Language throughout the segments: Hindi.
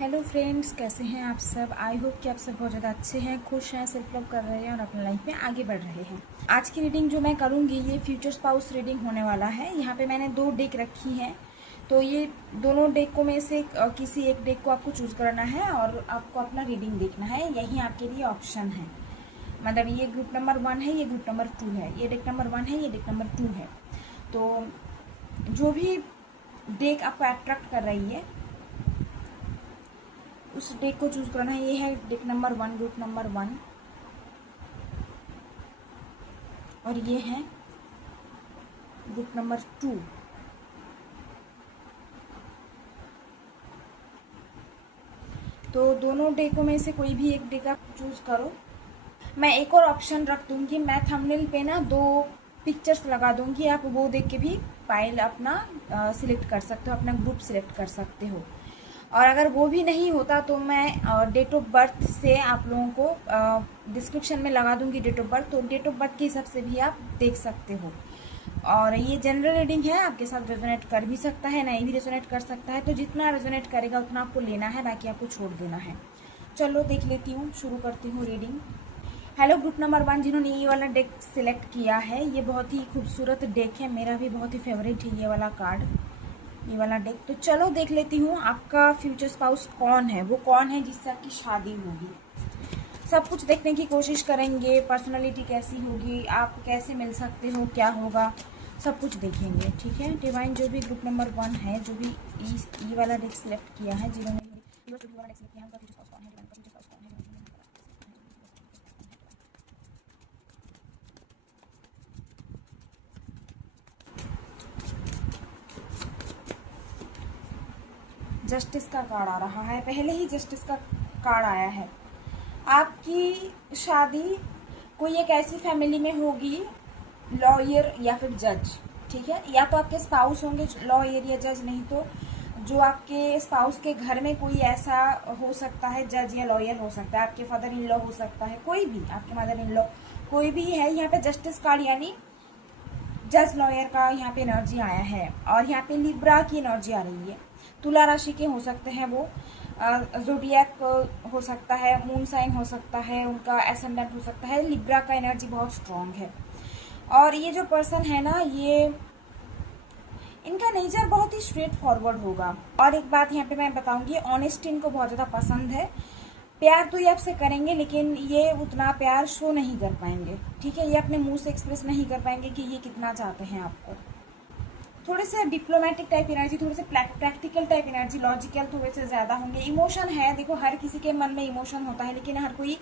हेलो फ्रेंड्स, कैसे हैं आप सब। आई होप कि आप सब बहुत ज़्यादा अच्छे हैं, खुश हैं, सेल्फ लव कर रहे हैं और अपनी लाइफ में आगे बढ़ रहे हैं। आज की रीडिंग जो मैं करूँगी ये फ्यूचर स्पाउस रीडिंग होने वाला है। यहाँ पे मैंने 2 डेक रखी हैं, तो ये दोनों डेक में से किसी एक डेक को आपको चूज़ करना है और आपको अपना रीडिंग देखना है। यही आपके लिए ऑप्शन है, मतलब ये ग्रुप नंबर 1 है, ये ग्रुप नंबर 2 है, ये डेक नंबर 1 है, ये डेक नंबर 2 है। तो जो भी डेक आपको अट्रैक्ट कर रही है उस डेक को चूज करना है। ये है डेक नंबर 1, ग्रुप नंबर 1, और ये है ग्रुप नंबर 2। तो दोनों डेकों में से कोई भी एक डेक आप चूज करो। मैं एक और ऑप्शन रख दूंगी, मैं थंबनेल पे ना 2 पिक्चर्स लगा दूंगी, आप वो देख के भी फाइल अपना सिलेक्ट कर सकते हो, अपना ग्रुप सिलेक्ट कर सकते हो। और अगर वो भी नहीं होता तो मैं डेट ऑफ बर्थ से आप लोगों को डिस्क्रिप्शन में लगा दूंगी डेट ऑफ बर्थ, तो डेट ऑफ बर्थ के हिसाब से भी आप देख सकते हो। और ये जनरल रीडिंग है, आपके साथ रेजोनेट कर भी सकता है, नहीं भी रेजोनेट कर सकता है, तो जितना रेजोनेट करेगा उतना आपको लेना है, बाकी आपको छोड़ देना है। चलो देख लेती हूँ, शुरू करती हूँ रीडिंग। हेलो ग्रुप नंबर 1, जिन्होंने ये वाला डेक सिलेक्ट किया है, ये बहुत ही खूबसूरत डेक है, मेरा भी बहुत ही फेवरेट है ये वाला कार्ड, ये वाला डेक। तो चलो देख लेती हूँ आपका फ्यूचर स्पाउस कौन है, वो कौन है जिससे आपकी शादी होगी। सब कुछ देखने की कोशिश करेंगे, पर्सनालिटी कैसी होगी, आप कैसे मिल सकते हो, क्या होगा, सब कुछ देखेंगे। ठीक है डिवाइन, जो भी ग्रुप नंबर 1 है, जो भी ई वाला डेक सिलेक्ट किया है, जिन्होंने वाला डेक सिलेक्ट किया है, उनका फ्यूचर स्पाउस कौन है, डिवाइन का फ्यूचर स्पाउस कौन है। जस्टिस का कार्ड आ रहा है, पहले ही जस्टिस का कार्ड आया है। आपकी शादी कोई एक ऐसी फैमिली में होगी, लॉयर या फिर जज। ठीक है, या तो आपके स्पाउस होंगे लॉयर या जज, नहीं तो जो आपके स्पाउस के घर में कोई ऐसा हो सकता है, जज या लॉयर हो सकता है, आपके फादर इन लॉ हो सकता है, कोई भी आपके मदर इन लॉ, कोई भी है। यहाँ पे जस्टिस कार्ड यानी जज लॉयर का यहाँ पे एनर्जी आया है, और यहाँ पे लिब्रा की एनर्जी आ रही है। तुला राशि के हो सकते हैं वो, ज़ोडिएक हो सकता है, मून साइन हो सकता है, उनका एसेंडेंट हो सकता है। लिब्रा का एनर्जी बहुत स्ट्रांग है। और ये जो पर्सन है ना, ये इनका नेचर बहुत ही स्ट्रेट फॉरवर्ड होगा। और एक बात यहाँ पे मैं बताऊंगी, ऑनेस्टी इनको बहुत ज़्यादा पसंद है। प्यार तो ये आपसे करेंगे, लेकिन ये उतना प्यार शो नहीं कर पाएंगे। ठीक है, ये अपने मुंह से एक्सप्रेस नहीं कर पाएंगे कि ये कितना चाहते हैं आपको। थोड़े से डिप्लोमेटिक टाइप एनर्जी, थोड़े से प्रैक्टिकल टाइप एनर्जी, लॉजिकल थोड़े से ज़्यादा होंगे। इमोशन है, देखो हर किसी के मन में इमोशन होता है, लेकिन हर कोई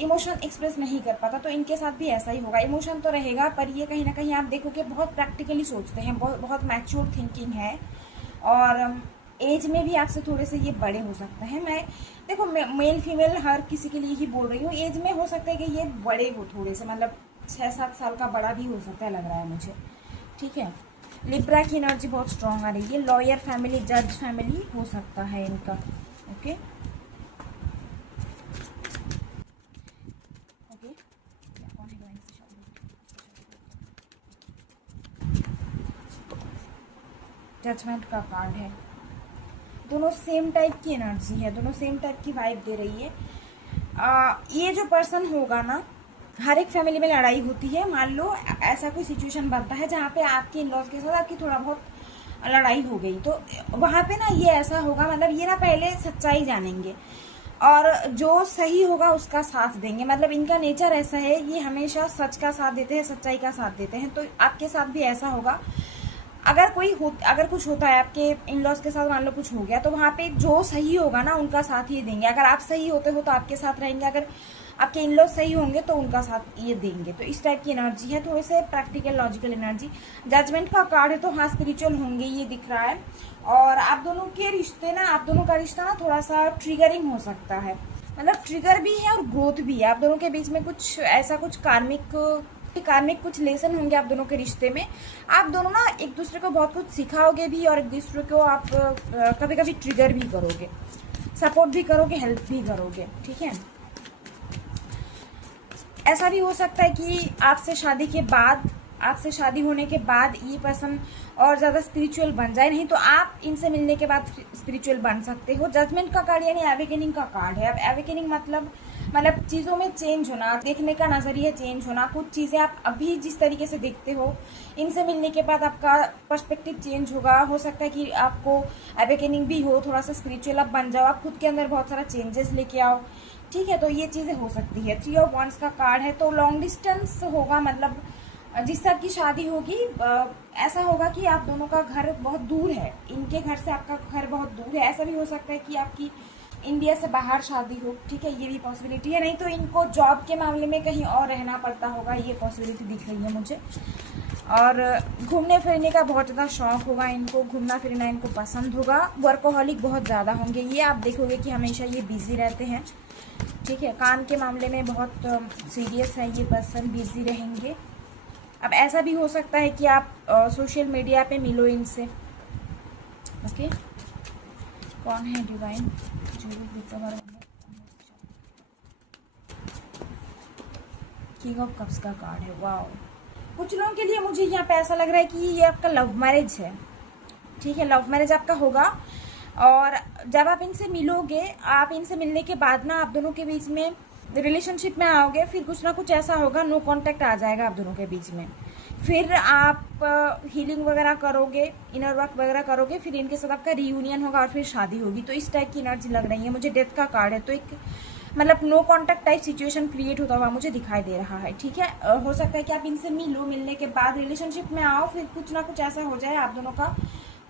इमोशन एक्सप्रेस नहीं कर पाता, तो इनके साथ भी ऐसा ही होगा। इमोशन तो रहेगा, पर ये कहीं ना कहीं आप देखोगे बहुत प्रैक्टिकली सोचते हैं, बहुत मैच्योर थिंकिंग है। और एज में भी आपसे थोड़े से ये बड़े हो सकते हैं। मैं देखो मेल फीमेल हर किसी के लिए ही बोल रही हूँ। एज में हो सकता है कि ये बड़े हो थोड़े से, मतलब 6-7 साल का बड़ा भी हो सकता है, लग रहा है मुझे। ठीक है, लिब्रा की एनर्जी बहुत स्ट्रांग आ रही है। लॉयर फैमिली, जज फैमिली हो सकता है इनका। ओके ओके, कौन है डिवाइन से शादी? जजमेंट का कार्ड है। दोनों सेम टाइप की एनर्जी है, दोनों सेम टाइप की वाइब दे रही है। ये जो पर्सन होगा ना, हर एक फैमिली में लड़ाई होती है। मान लो ऐसा कोई सिचुएशन बनता है जहाँ पे आपके इन लॉज के साथ आपकी थोड़ा बहुत लड़ाई हो गई, तो वहाँ पे ना ये ऐसा होगा, मतलब ये ना पहले सच्चाई जानेंगे और जो सही होगा उसका साथ देंगे। मतलब इनका नेचर ऐसा है, ये हमेशा सच का साथ देते हैं, सच्चाई का साथ देते हैं। तो आपके साथ भी ऐसा होगा। अगर कुछ होता है आपके इन लॉज के साथ, मान लो कुछ हो गया, तो वहाँ पे जो सही होगा ना उनका साथ ही देंगे। अगर आप सही होते हो तो आपके साथ रहेंगे, अगर आपके इन लॉज सही होंगे तो उनका साथ ये देंगे। तो इस टाइप की एनर्जी है, थोड़े से प्रैक्टिकल लॉजिकल एनर्जी। जजमेंट का कार्ड है, तो हाँ स्पिरिचुअल होंगे ये दिख रहा है। और आप दोनों के रिश्ते ना, आप दोनों का रिश्ता ना थोड़ा सा ट्रिगरिंग हो सकता है, मतलब ट्रिगर भी है और ग्रोथ भी है। आप दोनों के बीच में कुछ ऐसा कुछ कार्मिक कुछ लेसन होंगे आप दोनों के रिश्ते में। आप दोनों ना एक दूसरे को बहुत कुछ सिखाओगे भी, और एक दूसरे को आप कभी कभी ट्रिगर भी करोगे, सपोर्ट भी करोगे, हेल्प भी करोगे। ठीक है, ऐसा भी हो सकता है कि आपसे शादी के बाद आपसे शादी होने के बाद ये पर्सन और ज़्यादा स्पिरिचुअल बन जाए, नहीं तो आप इनसे मिलने के बाद स्पिरिचुअल बन सकते हो। जजमेंट का कार्ड यानी एवेकनिंग का कार्ड है। अब एवेकनिंग मतलब चीज़ों में चेंज होना, देखने का नज़रिया चेंज होना। कुछ चीज़ें आप अभी जिस तरीके से देखते हो, इनसे मिलने के बाद आपका पर्सपेक्टिव चेंज होगा। हो सकता है कि आपको एवेकनिंग भी हो, थोड़ा सा स्पिरिचुअल आप बन जाओ, आप खुद के अंदर बहुत सारा चेंजेस लेके आओ, ठीक है। तो ये चीज़ें हो सकती है। 3 ऑफ वांड्स का कार्ड है, तो लॉन्ग डिस्टेंस होगा, मतलब जिससे आपकी शादी होगी ऐसा होगा कि आप दोनों का घर बहुत दूर है, इनके घर से आपका घर बहुत दूर है। ऐसा भी हो सकता है कि आपकी इंडिया से बाहर शादी हो, ठीक है, ये भी पॉसिबिलिटी है। नहीं तो इनको जॉब के मामले में कहीं और रहना पड़ता होगा, ये पॉसिबिलिटी दिख रही है मुझे। और घूमने फिरने का बहुत ज़्यादा शौक होगा इनको, घूमना फिरना इनको पसंद होगा। वर्कोहॉलिक बहुत ज़्यादा होंगे ये, आप देखोगे कि हमेशा ये बिजी रहते हैं, ठीक है। काम के मामले में बहुत सीरियस है ये पर्सन, बिजी रहेंगे। अब ऐसा भी हो सकता है कि आप सोशल मीडिया पे मिलो इनसे, ओके। कौन है डिवाइन जो भी रिकवर होंगे? किंग ऑफ कप्स का कार्ड है, वाओ। कुछ लोगों के लिए मुझे यहाँ पे ऐसा लग रहा है कि ये आपका लव मैरिज है, ठीक है, लव मैरिज आपका होगा। और जब आप इनसे मिलोगे, आप इनसे मिलने के बाद ना आप दोनों के बीच में रिलेशनशिप में आओगे, फिर कुछ ना कुछ ऐसा होगा, नो कांटेक्ट आ जाएगा आप दोनों के बीच में। फिर आप हीलिंग वगैरह करोगे, इनर वर्क वगैरह करोगे, फिर इनके साथ आपका रियूनियन होगा और फिर शादी होगी। तो इस टाइप की एनर्जी लग रही है मुझे। डेथ का कार्ड है, तो एक मतलब no contact type situation create होता हुआ मुझे दिखाई दे रहा है, ठीक है। हो सकता है कि आप इनसे मिलो, मिलने के बाद रिलेशनशिप में आओ, फिर कुछ ना कुछ ऐसा हो जाए, आप दोनों का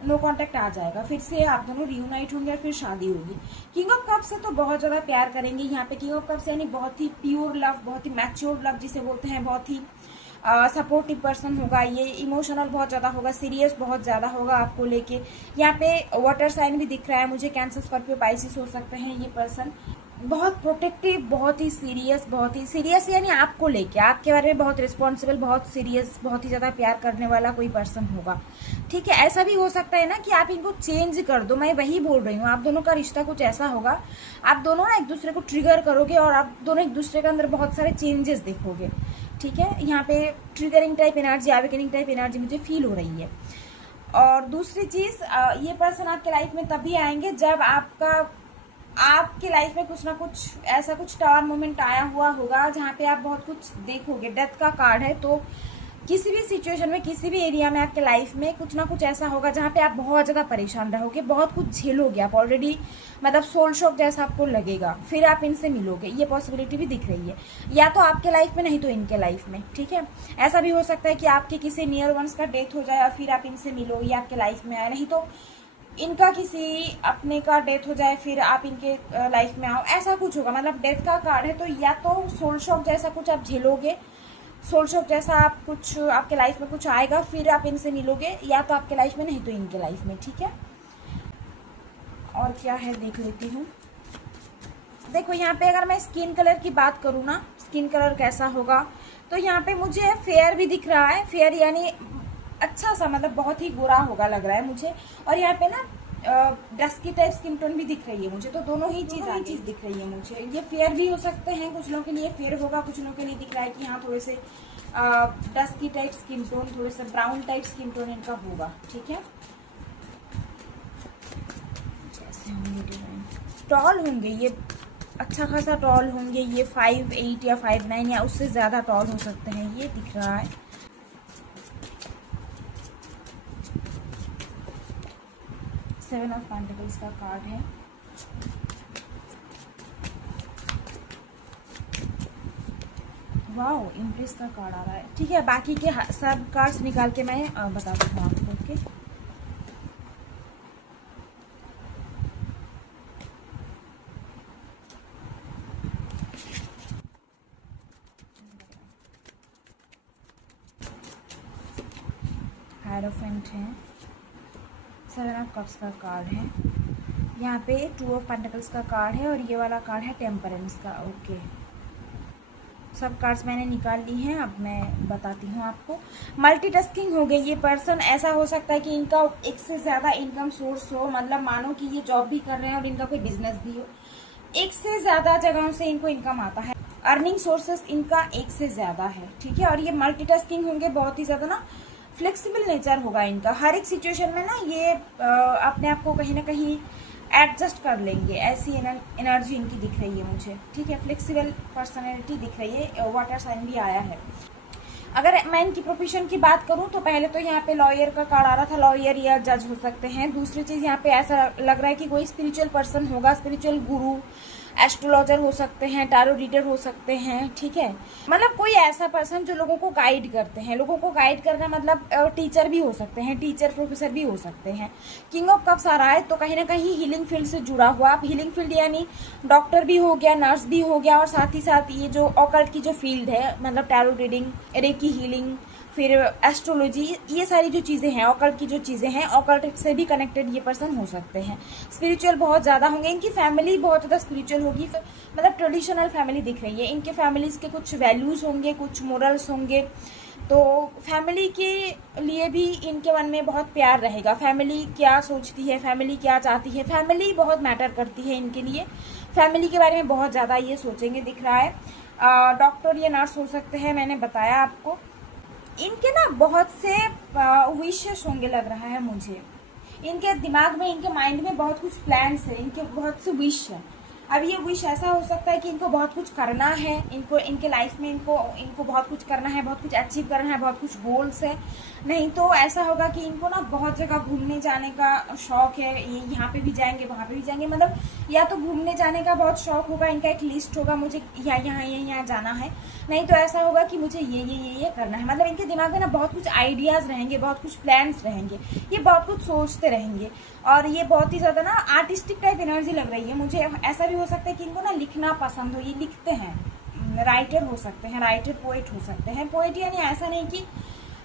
नो कांटेक्ट आ जाएगा, फिर से आप दोनों रियूनाइट होंगे और फिर शादी होगी। किंग ऑफ कप्स से तो बहुत ज़्यादा प्यार करेंगे यहाँ पे। किंग ऑफ कप्स यानी बहुत ही प्योर लव, बहुत ही मैच्योर लव जिसे बोलते हैं, बहुत ही सपोर्टिव पर्सन होगा ये, इमोशनल बहुत ज़्यादा होगा, सीरियस बहुत ज़्यादा होगा आपको लेके। यहाँ पे वाटर साइन भी दिख रहा है मुझे, कैंसर, स्कॉर्पियो, पाइसिस हो सकते हैं ये पर्सन। बहुत प्रोटेक्टिव, बहुत ही सीरियस यानी आपको लेके, आपके बारे में बहुत रिस्पॉन्सिबल, बहुत सीरियस, बहुत ही ज़्यादा प्यार करने वाला कोई पर्सन होगा, ठीक है। ऐसा भी हो सकता है ना कि आप इनको चेंज कर दो, मैं वही बोल रही हूँ। आप दोनों का रिश्ता कुछ ऐसा होगा, आप दोनों ना एक दूसरे को ट्रिगर करोगे और आप दोनों एक दूसरे के अंदर बहुत सारे चेंजेस देखोगे, ठीक है। यहाँ पे triggering type energy, awakening type energy मुझे फील हो रही है। और दूसरी चीज़, ये पर्सन आपके लाइफ में तभी आएंगे जब आपके लाइफ में कुछ ना कुछ ऐसा कुछ टर्न मोमेंट आया हुआ होगा जहाँ पे आप बहुत कुछ देखोगे। डेथ का कार्ड है, तो किसी भी सिचुएशन में, किसी भी एरिया में आपके लाइफ में कुछ ना कुछ ऐसा होगा जहाँ पे आप बहुत ज़्यादा परेशान रहोगे, बहुत कुछ झेलोगे आप ऑलरेडी, मतलब सोल शॉक जैसा आपको लगेगा। फिर आप इनसे मिलोगे, ये पॉसिबिलिटी भी दिख रही है, या तो आपके लाइफ में, नहीं तो इनके लाइफ में, ठीक है। ऐसा भी हो सकता है कि आपके किसी नियर वंस का डेथ हो जाए और फिर आप इनसे मिलो, ये आपके लाइफ में आए, नहीं तो इनका किसी अपने का डेथ हो जाए फिर आप इनके लाइफ में आओ, ऐसा कुछ होगा। मतलब डेथ का कार्ड है, तो या तो सोल शॉक जैसा कुछ आप झेलोगे, सोल शॉक जैसा आप कुछ आपके लाइफ में कुछ आएगा, फिर आप इनसे मिलोगे, या तो आपके लाइफ में, नहीं तो इनके लाइफ में, ठीक है। और क्या है देख लेती हूँ। देखो यहाँ पे अगर मैं स्किन कलर की बात करूँ ना, स्किन कलर कैसा होगा, तो यहाँ पे मुझे फेयर भी दिख रहा है। फेयर यानी अच्छा सा, मतलब बहुत ही गोरा होगा लग रहा है मुझे। और यहाँ पे ना डस्की टाइप स्किन टोन भी दिख रही है मुझे, तो दोनों ही चीज़ दिख रही है मुझे। ये फेयर भी हो सकते हैं, कुछ लोगों के लिए फेयर होगा, कुछ लोगों के लिए दिख रहा है कि हाँ थोड़े से डस्की टाइप स्किन टोन, थोड़े से ब्राउन टाइप स्किन टोन इनका होगा, ठीक है। जैसे होंगे डिजाइन, टॉल होंगे ये, अच्छा खासा टॉल होंगे ये, 5'8" या 5'9" या उससे ज़्यादा टॉल हो सकते हैं, ये दिख रहा है। सेवन ऑफ पेंटिकल्स का कार्ड है। वाओ, इम्प्रेस का कार्ड आ रहा है, ठीक है। बाकी के सब कार्ड्स निकाल के मैं बता दूँगा आपको, ओके। हायरोफेंट है, 7 ऑफ कप्स का कार्ड है, यहाँ पे 2 ऑफ पेंटिकल्स का कार्ड है, और ये वाला कार्ड है टेम्परेंस का, ओके। सब कार्ड्स मैंने निकाल ली हैं, अब मैं बताती हूँ आपको। मल्टीटास्किंग हो गई ये पर्सन। ऐसा हो सकता है कि इनका एक से ज़्यादा इनकम सोर्स हो, मतलब मानो कि ये जॉब भी कर रहे हैं और इनका कोई बिजनेस भी हो, एक से ज़्यादा जगहों से इनको इनकम आता है। अर्निंग सोर्सेस इनका एक से ज़्यादा है, ठीक है। और ये मल्टीटास्किंग होंगे, बहुत ही ज़्यादा ना फ्लेक्सिबल नेचर होगा इनका। हर एक सिचुएशन में ना ये अपने आप को कहीं ना कहीं एडजस्ट कर लेंगे, ऐसी एनर्जी इनकी दिख रही है मुझे, ठीक है। फ्लेक्सिबल पर्सनैलिटी दिख रही है, वाटर साइन भी आया है। अगर मैं इनकी प्रोफेशन की बात करूं तो पहले तो यहाँ पे लॉयर का कार्ड आ रहा था, लॉयर या जज हो सकते हैं। दूसरी चीज़ यहाँ पे ऐसा लग रहा है कि कोई स्पिरिचुअल पर्सन होगा, स्पिरिचुअल गुरु, एस्ट्रोलॉजर हो सकते हैं, टारो रीडर हो सकते हैं, ठीक है। मतलब कोई ऐसा पर्सन जो लोगों को गाइड करते हैं। लोगों को गाइड करना मतलब टीचर भी हो सकते हैं, टीचर प्रोफेसर भी हो सकते हैं। किंग ऑफ कप्स आ रहा है तो कहीं ना कहीं हीलिंग फील्ड से जुड़ा हुआ। आप हीलिंग फील्ड यानी डॉक्टर भी हो गया, नर्स भी हो गया, और साथ ही साथ ये जो ऑकल्ट की जो फील्ड है, मतलब टैरो रीडिंग, रेकी हीलिंग, फिर एस्ट्रोलॉजी, ये सारी जो चीज़ें हैं, ऑकल्ट की जो चीज़ें हैं, ऑकल्ट से भी कनेक्टेड ये पर्सन हो सकते हैं। स्पिरिचुअल बहुत ज़्यादा होंगे, इनकी फैमिली बहुत ज़्यादा स्पिरिचुअल होगी, मतलब ट्रेडिशनल फैमिली दिख रही है। इनके फैमिलीज़ के कुछ वैल्यूज़ होंगे, कुछ मोरल्स होंगे, तो फैमिली के लिए भी इनके मन में बहुत प्यार रहेगा। फैमिली क्या सोचती है, फैमिली क्या चाहती है, फैमिली बहुत मैटर करती है इनके लिए। फैमिली के बारे में बहुत ज़्यादा ये सोचेंगे दिख रहा है। डॉक्टर या नर्स हो सकते हैं, मैंने बताया आपको। इनके ना बहुत से विशेष होंगे लग रहा है मुझे। इनके दिमाग में, इनके माइंड में बहुत कुछ प्लान्स है, इनके बहुत से विश है। अब ये विश ऐसा हो सकता है कि इनको बहुत कुछ करना है, इनको इनके लाइफ में इनको बहुत कुछ करना है, बहुत कुछ अचीव करना है, बहुत कुछ गोल्स है। नहीं तो ऐसा होगा कि इनको ना बहुत जगह घूमने जाने का शौक है, ये यहाँ पे भी जाएंगे, वहाँ पे भी जाएंगे। मतलब या तो घूमने जाने का बहुत शौक होगा, इनका एक लिस्ट होगा, मुझे यहाँ जाना है। नहीं तो ऐसा होगा कि मुझे ये करना है। मतलब इनके दिमाग में ना बहुत कुछ आइडियाज़ रहेंगे, बहुत कुछ प्लान्स रहेंगे, ये बहुत कुछ सोचते रहेंगे। और ये बहुत ही ज़्यादा ना आर्टिस्टिक टाइप एनर्जी लग रही है मुझे। ऐसा भी हो सकता है कि इनको ना लिखना पसंद हो, ये लिखते हैं, राइटर हो सकते हैं, राइटर पोएट हो सकते हैं। पोएट यानी ऐसा नहीं कि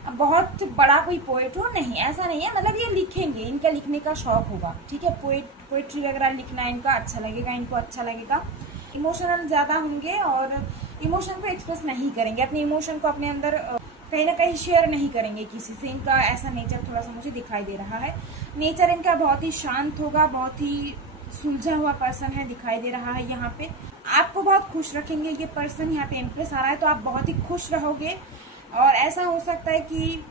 बहुत बड़ा कोई पोएट हो, नहीं, ऐसा नहीं है। मतलब ये लिखेंगे, इनका लिखने का शौक होगा, ठीक है। पोएट्री वगैरह लिखना इनका अच्छा लगेगा, इनको अच्छा लगेगा। इमोशनल ज़्यादा होंगे और इमोशन को एक्सप्रेस नहीं करेंगे, अपने इमोशन को अपने अंदर कहीं ना कहीं शेयर नहीं करेंगे किसी से। इनका ऐसा नेचर थोड़ा सा मुझे दिखाई दे रहा है। नेचर इनका बहुत ही शांत होगा, बहुत ही सुलझा हुआ पर्सन है, दिखाई दे रहा है यहाँ पे। आपको बहुत खुश रखेंगे ये पर्सन, यहाँ पे इम्प्रेस आ रहा है, तो आप बहुत ही खुश रहोगे। और ऐसा हो सकता है कि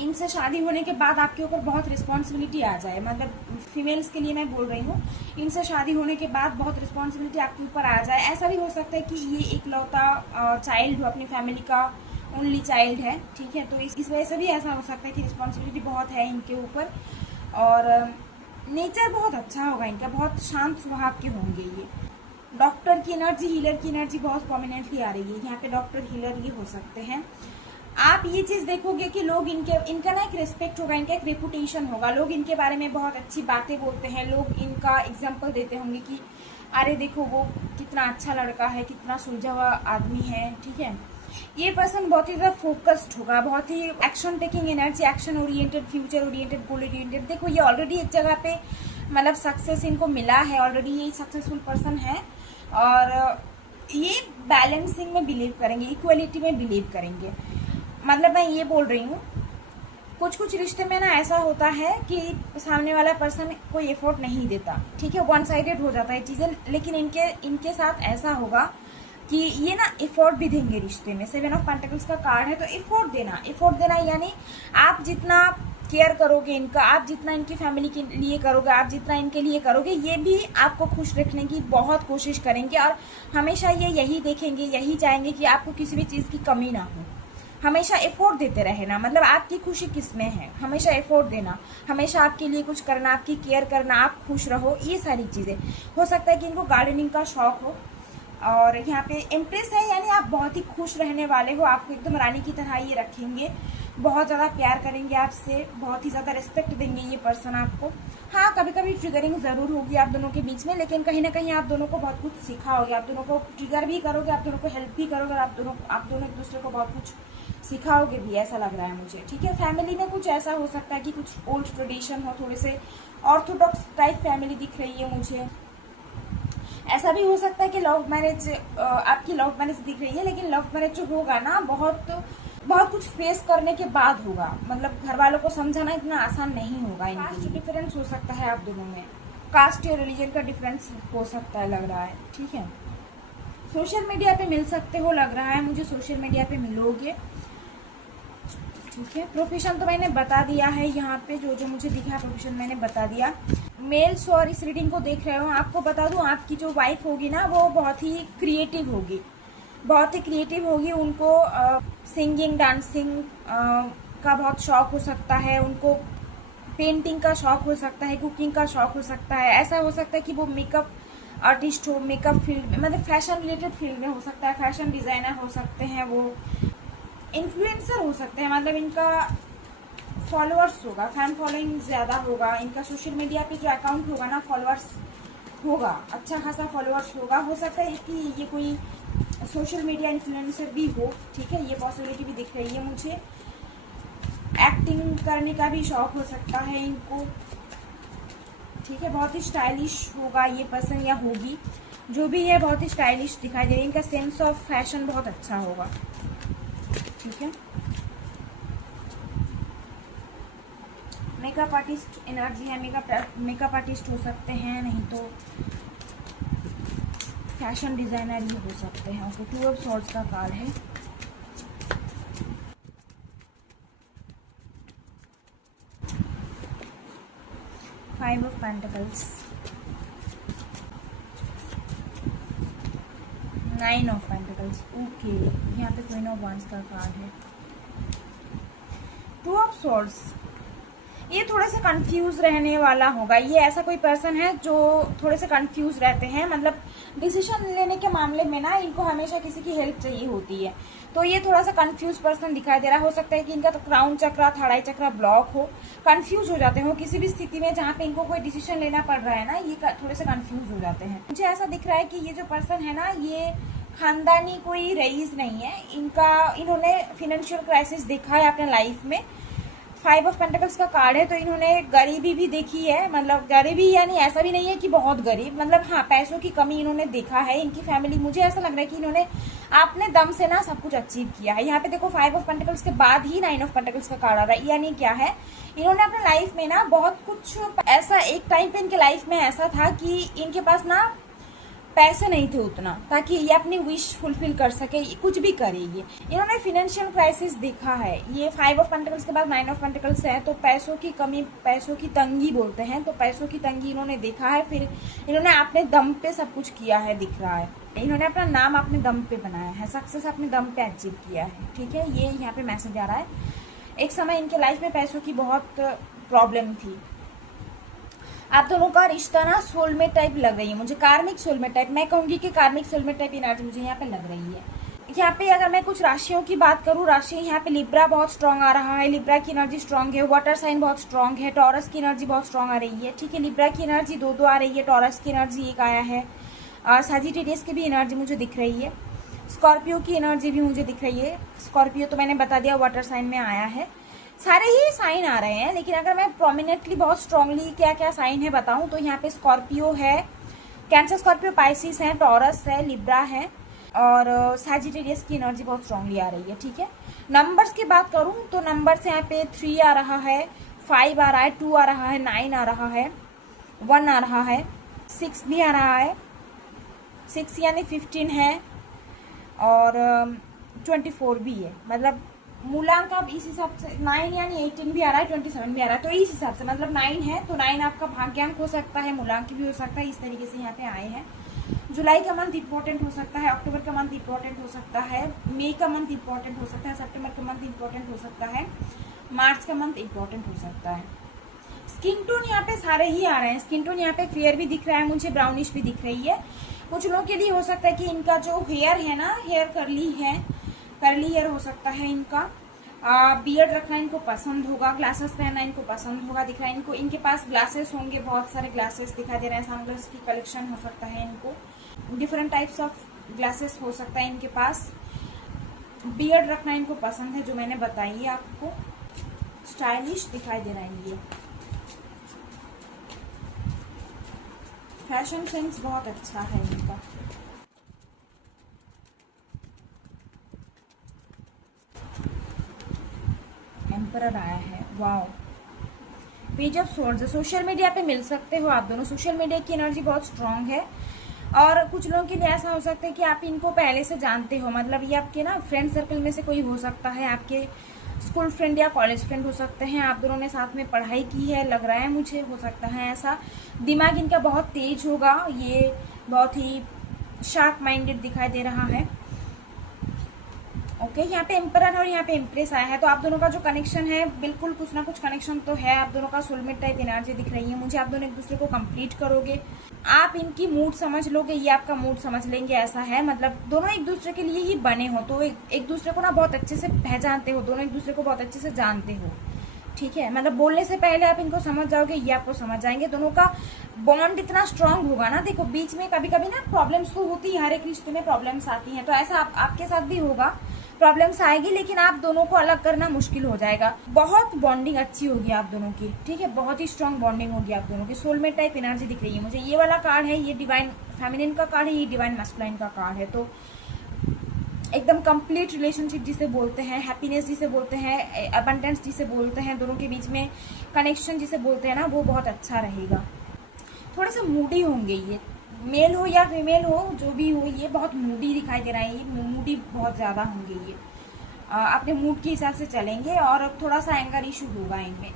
इनसे शादी होने के बाद आपके ऊपर बहुत रिस्पॉन्सिबिलिटी आ जाए। मतलब फीमेल्स के लिए मैं बोल रही हूँ, इनसे शादी होने के बाद बहुत रिस्पॉन्सिबिलिटी आपके ऊपर आ जाए। ऐसा भी हो सकता है कि ये एक लौता चाइल्ड हो, अपनी फैमिली का ओनली चाइल्ड है, ठीक है। तो इस वजह से भी ऐसा हो सकता है कि रिस्पॉन्सिबिलिटी बहुत है इनके ऊपर। और नेचर बहुत अच्छा होगा इनका, बहुत शांत स्वभाव के होंगे ये। डॉक्टर की एनर्जी, हीलर की एनर्जी बहुत प्रोमिनेंटली आ रही है यहाँ पे। डॉक्टर, हीलर ये हो सकते हैं। आप ये चीज़ देखोगे कि लोग इनका ना एक रिस्पेक्ट होगा, इनका एक रेपुटेशन होगा। लोग इनके बारे में बहुत अच्छी बातें बोलते हैं, लोग इनका एग्जाम्पल देते होंगे कि अरे देखो वो कितना अच्छा लड़का है, कितना सुलझा हुआ आदमी है, ठीक है। ये पर्सन बहुत ही ज़्यादा फोकस्ड होगा, बहुत ही action taking energy, action oriented, future oriented, goal oriented. देखो ये ऑलरेडी एक जगह पे मतलब सक्सेस इनको मिला है, ऑलरेडी ये सक्सेसफुल पर्सन है। और ये बैलेंसिंग में बिलीव करेंगे, इक्वलिटी में बिलीव करेंगे। मतलब मैं ये बोल रही हूँ, कुछ रिश्ते में ना ऐसा होता है कि सामने वाला पर्सन कोई एफर्ट नहीं देता, ठीक है, वन साइडेड हो जाता है चीज़ें। लेकिन इनके साथ ऐसा होगा कि ये ना एफर्ट भी देंगे रिश्ते में। 7 ऑफ पेंटिकल्स का कार्ड है, तो एफर्ट देना यानी आप जितना केयर करोगे इनका, आप जितना इनकी फैमिली के लिए करोगे, आप जितना इनके लिए करोगे, ये भी आपको खुश रखने की बहुत कोशिश करेंगे। और हमेशा ये यही देखेंगे, यही चाहेंगे कि आपको किसी भी चीज़ की कमी ना हो। हमेशा एफर्ट देते रहे ना, मतलब आपकी खुशी किस में है, हमेशा एफर्ट देना, हमेशा आपके लिए कुछ करना, आपकी केयर करना, आप खुश रहो, ये सारी चीज़ें। हो सकता है कि इनको गार्डनिंग का शौक हो। और यहाँ पे इम्प्रेस है यानी आप बहुत ही खुश रहने वाले हो, आपको एकदम रानी की तरह ये रखेंगे, बहुत ज़्यादा प्यार करेंगे आपसे, बहुत ही ज़्यादा रिस्पेक्ट देंगे ये पर्सन आपको। हाँ, कभी कभी ट्रिगरिंग ज़रूर होगी आप दोनों के बीच में, लेकिन कहीं ना कहीं आप दोनों को बहुत कुछ सिखाओगे, आप दोनों को ट्रिगर भी करोगे, आप दोनों को हेल्प भी करोगे, और आप दोनों एक दूसरे को बहुत कुछ सिखाओगे भी, ऐसा लग रहा है मुझे, ठीक है। फैमिली में कुछ ऐसा हो सकता है कि कुछ ओल्ड ट्रेडिशन हो, थोड़े से ऑर्थोडॉक्स टाइप फैमिली दिख रही है मुझे। ऐसा भी हो सकता है कि लव मैरिज, आपकी लव मैरिज दिख रही है, लेकिन लव मैरिज जो होगा ना बहुत कुछ फेस करने के बाद होगा। मतलब घर वालों को समझाना इतना आसान नहीं होगा। इनकी डिफरेंस हो सकता है आप दोनों में, कास्ट या रिलीजन का डिफरेंस हो सकता है, लग रहा है, ठीक है। सोशल मीडिया पे मिल सकते हो, लग रहा है मुझे सोशल मीडिया पे मिलोगे। ठीक है, प्रोफेशन तो मैंने बता दिया है, यहाँ पे जो जो मुझे दिखा प्रोफेशन मैंने बता दिया। मेल्स और इस रीडिंग को देख रहे हो, आपको बता दूं आपकी जो वाइफ होगी ना वो बहुत ही क्रिएटिव होगी, बहुत ही क्रिएटिव होगी। उनको सिंगिंग डांसिंग का बहुत शौक हो सकता है, उनको पेंटिंग का शौक हो सकता है, कुकिंग का शौक हो सकता है। ऐसा हो सकता है कि वो मेकअप आर्टिस्ट हो, मेकअप फील्ड में, मतलब फैशन रिलेटेड फील्ड में हो सकता है, फैशन डिजाइनर हो सकते हैं, वो इन्फ्लुएंसर हो सकते हैं। मतलब इनका फॉलोअर्स होगा, फैन फॉलोइंग ज़्यादा होगा, इनका सोशल मीडिया पे जो अकाउंट होगा ना फॉलोअर्स होगा, अच्छा खासा फॉलोअर्स होगा। हो सकता है कि ये कोई सोशल मीडिया इन्फ्लुएंसर भी हो। ठीक है, ये पॉसिबिलिटी भी दिख रही है मुझे। एक्टिंग करने का भी शौक हो सकता है इनको। ठीक है, बहुत ही स्टाइलिश होगा ये पर्सन या होगी, जो भी है बहुत ही स्टाइलिश दिखाई दे रही है। इनका सेंस ऑफ फैशन बहुत अच्छा होगा। ठीक है, मेकअप आर्टिस्ट एनर्जी है, मेकअप आर्टिस्ट हो सकते हैं, नहीं तो फैशन डिजाइनर ही हो सकते हैं। उसको 2 ऑफ सॉर्ड्स का कार्ड है। Five of pentacles, 9 of pentacles. Okay, यहाँ पे क्वीन ऑफ वांड्स का कार्ड है। 2 ऑफ सॉर्ड्स, ये थोड़े से कंफ्यूज रहने वाला होगा। ये ऐसा कोई पर्सन है जो थोड़े से कंफ्यूज रहते हैं, मतलब डिसीजन लेने के मामले में ना इनको हमेशा किसी की हेल्प चाहिए होती है। तो ये थोड़ा सा कंफ्यूज पर्सन दिखाई दे रहा है। हो सकता है कि इनका तो क्राउन चक्र, थर्ड आई चक्र ब्लॉक हो, कंफ्यूज हो जाते हो किसी भी स्थिति में जहाँ पे इनको कोई डिसीजन लेना पड़ रहा है ना, ये थोड़े से कंफ्यूज हो जाते हैं। मुझे ऐसा दिख रहा है कि ये जो पर्सन है ना, ये खानदानी कोई रईस नहीं है। इन्होंने फिनेंशियल क्राइसिस देखा है अपने लाइफ में। 5 ऑफ पेंटिकल्स का कार्ड है, तो इन्होंने गरीबी भी देखी है। मतलब गरीबी यानी ऐसा भी नहीं है कि बहुत गरीब, मतलब हाँ पैसों की कमी इन्होंने देखा है। इनकी फैमिली, मुझे ऐसा लग रहा है कि इन्होंने अपने दम से ना सब कुछ अचीव किया है। यहाँ पे देखो 5 ऑफ पेंटिकल्स के बाद ही 9 ऑफ पेंटिकल्स का कार्ड आ रहा है। यानी क्या है, इन्होंने अपने लाइफ में ना बहुत कुछ ऐसा, एक टाइम पे इनके लाइफ में ऐसा था कि इनके पास ना पैसे नहीं थे उतना ताकि ये अपनी विश फुलफिल कर सके, कुछ भी करे। ये इन्होंने फिनेंशियल क्राइसिस देखा है। ये 5 ऑफ पेंटिकल्स के बाद 9 ऑफ पेंटिकल्स है, तो पैसों की कमी, पैसों की तंगी बोलते हैं, तो पैसों की तंगी इन्होंने देखा है। फिर इन्होंने अपने दम पे सब कुछ किया है, दिख रहा है। इन्होंने अपना नाम अपने दम पे बनाया है, सक्सेस अपने दम पे अचीव किया है। ठीक है, ये यहाँ पे मैसेज आ रहा है। एक समय इनके लाइफ में पैसों की बहुत प्रॉब्लम थी। आप दोनों का रिश्ता ना सोलमेट टाइप लग रही है मुझे, कार्मिक सोलमेट टाइप। मैं कहूंगी कि कार्मिक सोलमेट टाइप एनर्जी मुझे यहाँ पे लग रही है। यहाँ पे अगर मैं कुछ राशियों की बात करूँ, राशि यहाँ पे लिब्रा बहुत स्ट्रांग आ रहा है, लिब्रा की एनर्जी स्ट्रांग है। वाटर साइन बहुत स्ट्रांग है, टॉरस की एनर्जी बहुत स्ट्रांग आ रही है। ठीक है, लिब्रा की एनर्जी 2 आ रही है, टॉरस की एनर्जी 1 आया है, सजिटेरियस की भी एनर्जी मुझे दिख रही है, स्कॉर्पियो की एनर्जी भी मुझे दिख रही है। स्कॉर्पियो तो मैंने बता दिया वाटर साइन में आया है। सारे ही साइन आ रहे हैं, लेकिन अगर मैं प्रोमिनेंटली बहुत स्ट्रांगली क्या क्या साइन है बताऊं तो यहाँ पे स्कॉर्पियो है, कैंसर, स्कॉर्पियो, पाइसिस है, टॉरस है, लिब्रा है और सैजिटेरियस की एनर्जी बहुत स्ट्रांगली आ रही है। ठीक है, नंबर्स की बात करूं तो नंबर्स यहाँ पे 3 आ रहा है, 5 आ रहा है, 2 आ रहा है, 9 आ रहा है, 1 आ रहा है, 6 भी आ रहा है, 6 यानी 15 है और 24 भी है। मतलब मूलांक आप इस हिसाब से 9 यानी 18 भी आ रहा है, 27 भी आ रहा है, तो इस हिसाब से मतलब 9 है तो 9 आपका भाग्यांक हो सकता है, मूलांक भी हो सकता है। इस तरीके से यहाँ पे आए हैं। जुलाई का मंथ इंपॉर्टेंट हो सकता है, अक्टूबर का मंथ इंपॉर्टेंट हो सकता है, मई का मंथ इंपॉर्टेंट हो सकता है, सितंबर का मंथ इंपॉर्टेंट हो सकता है, मार्च का मंथ इंपॉर्टेंट हो सकता है। स्किन टोन यहाँ पे सारे ही आ रहे हैं। स्किन टोन यहाँ पे फेयर भी दिख रहा है मुझे, ब्राउनिश भी दिख रही है। कुछ लोगों के लिए हो सकता है कि इनका जो हेयर है ना, हेयर कर्ली है, कर्ली हेयर हो सकता है इनका। बियर्ड रखना इनको पसंद होगा, ग्लासेस पहनना इनको पसंद होगा, दिख रहा है इनको। इनके पास ग्लासेस होंगे, बहुत सारे ग्लासेस दिखाई दे रहे हैं, सनग्लास की कलेक्शन हो सकता है इनको, डिफरेंट टाइप्स ऑफ ग्लासेस हो सकता है इनके पास। बियर्ड रखना इनको पसंद है, जो मैंने बताई है आपको। स्टाइलिश दिखाई दे रहा है ये। फैशन सेंस बहुत अच्छा है इनका। एम्परर आया है, wow. Page of swords, social media पे मिल सकते हो आप दोनों। सोशल मीडिया की एनर्जी बहुत स्ट्रांग है। और कुछ लोगों के लिए ऐसा हो सकता है कि आप इनको पहले से जानते हो, मतलब ये आपके ना फ्रेंड सर्कल में से कोई हो सकता है, आपके स्कूल फ्रेंड या कॉलेज फ्रेंड हो सकते हैं, आप दोनों ने साथ में पढ़ाई की है, लग रहा है मुझे, हो सकता है ऐसा। दिमाग इनका बहुत तेज होगा, ये बहुत ही शार्प माइंडेड दिखाई दे रहा है। ओके, यहाँ पे एम्परर और यहाँ पे एम्प्रेस आया है, तो आप दोनों का जो कनेक्शन है बिल्कुल कुछ ना कुछ कनेक्शन तो है, आप दोनों का सोलमेट टाइप एनर्जी दिख रही है मुझे। आप दोनों एक दूसरे को कंप्लीट करोगे, आप इनकी मूड समझ लोगे, ये आपका मूड समझ लेंगे, ऐसा है। मतलब दोनों एक दूसरे के लिए ही बने हो, तो एक दूसरे को ना बहुत अच्छे से पहचानते हो, दोनों एक दूसरे को बहुत अच्छे से जानते हो, ठीक है। मतलब बोलने से पहले आप इनको समझ जाओगे, ये आपको समझ जाएंगे। दोनों का बॉन्ड इतना स्ट्रांग होगा ना, देखो बीच में कभी कभी ना प्रॉब्लम्स तो होती है, हर एक रिश्ते में प्रॉब्लम्स आती हैं, तो ऐसा आपके साथ भी होगा, प्रॉब्लम्स आएगी, लेकिन आप दोनों को अलग करना मुश्किल हो जाएगा। बहुत बॉन्डिंग अच्छी होगी आप दोनों की, ठीक है, बहुत ही स्ट्रांग बॉन्डिंग होगी आप दोनों की। सोलमेट टाइप एनर्जी दिख रही है मुझे। ये वाला कार्ड है, ये डिवाइन फेमिनिन का कार्ड है, ये डिवाइन मैस्कुलाइन का कार्ड है, तो एकदम कंप्लीट रिलेशनशिप जिसे बोलते हैं, हैप्पीनेस जिसे बोलते हैं, अबंडेंस जिसे बोलते हैं, दोनों के बीच में कनेक्शन जिसे बोलते हैं ना, वो बहुत अच्छा रहेगा। थोड़े से मूडी होंगे ये, मेल हो या फीमेल हो, जो भी हो, ये बहुत मूडी दिखाई दे रहा है, ये मूडी बहुत ज़्यादा होंगे, ये अपने मूड के हिसाब से चलेंगे, और थोड़ा सा एंगर इशू होगा इनमें,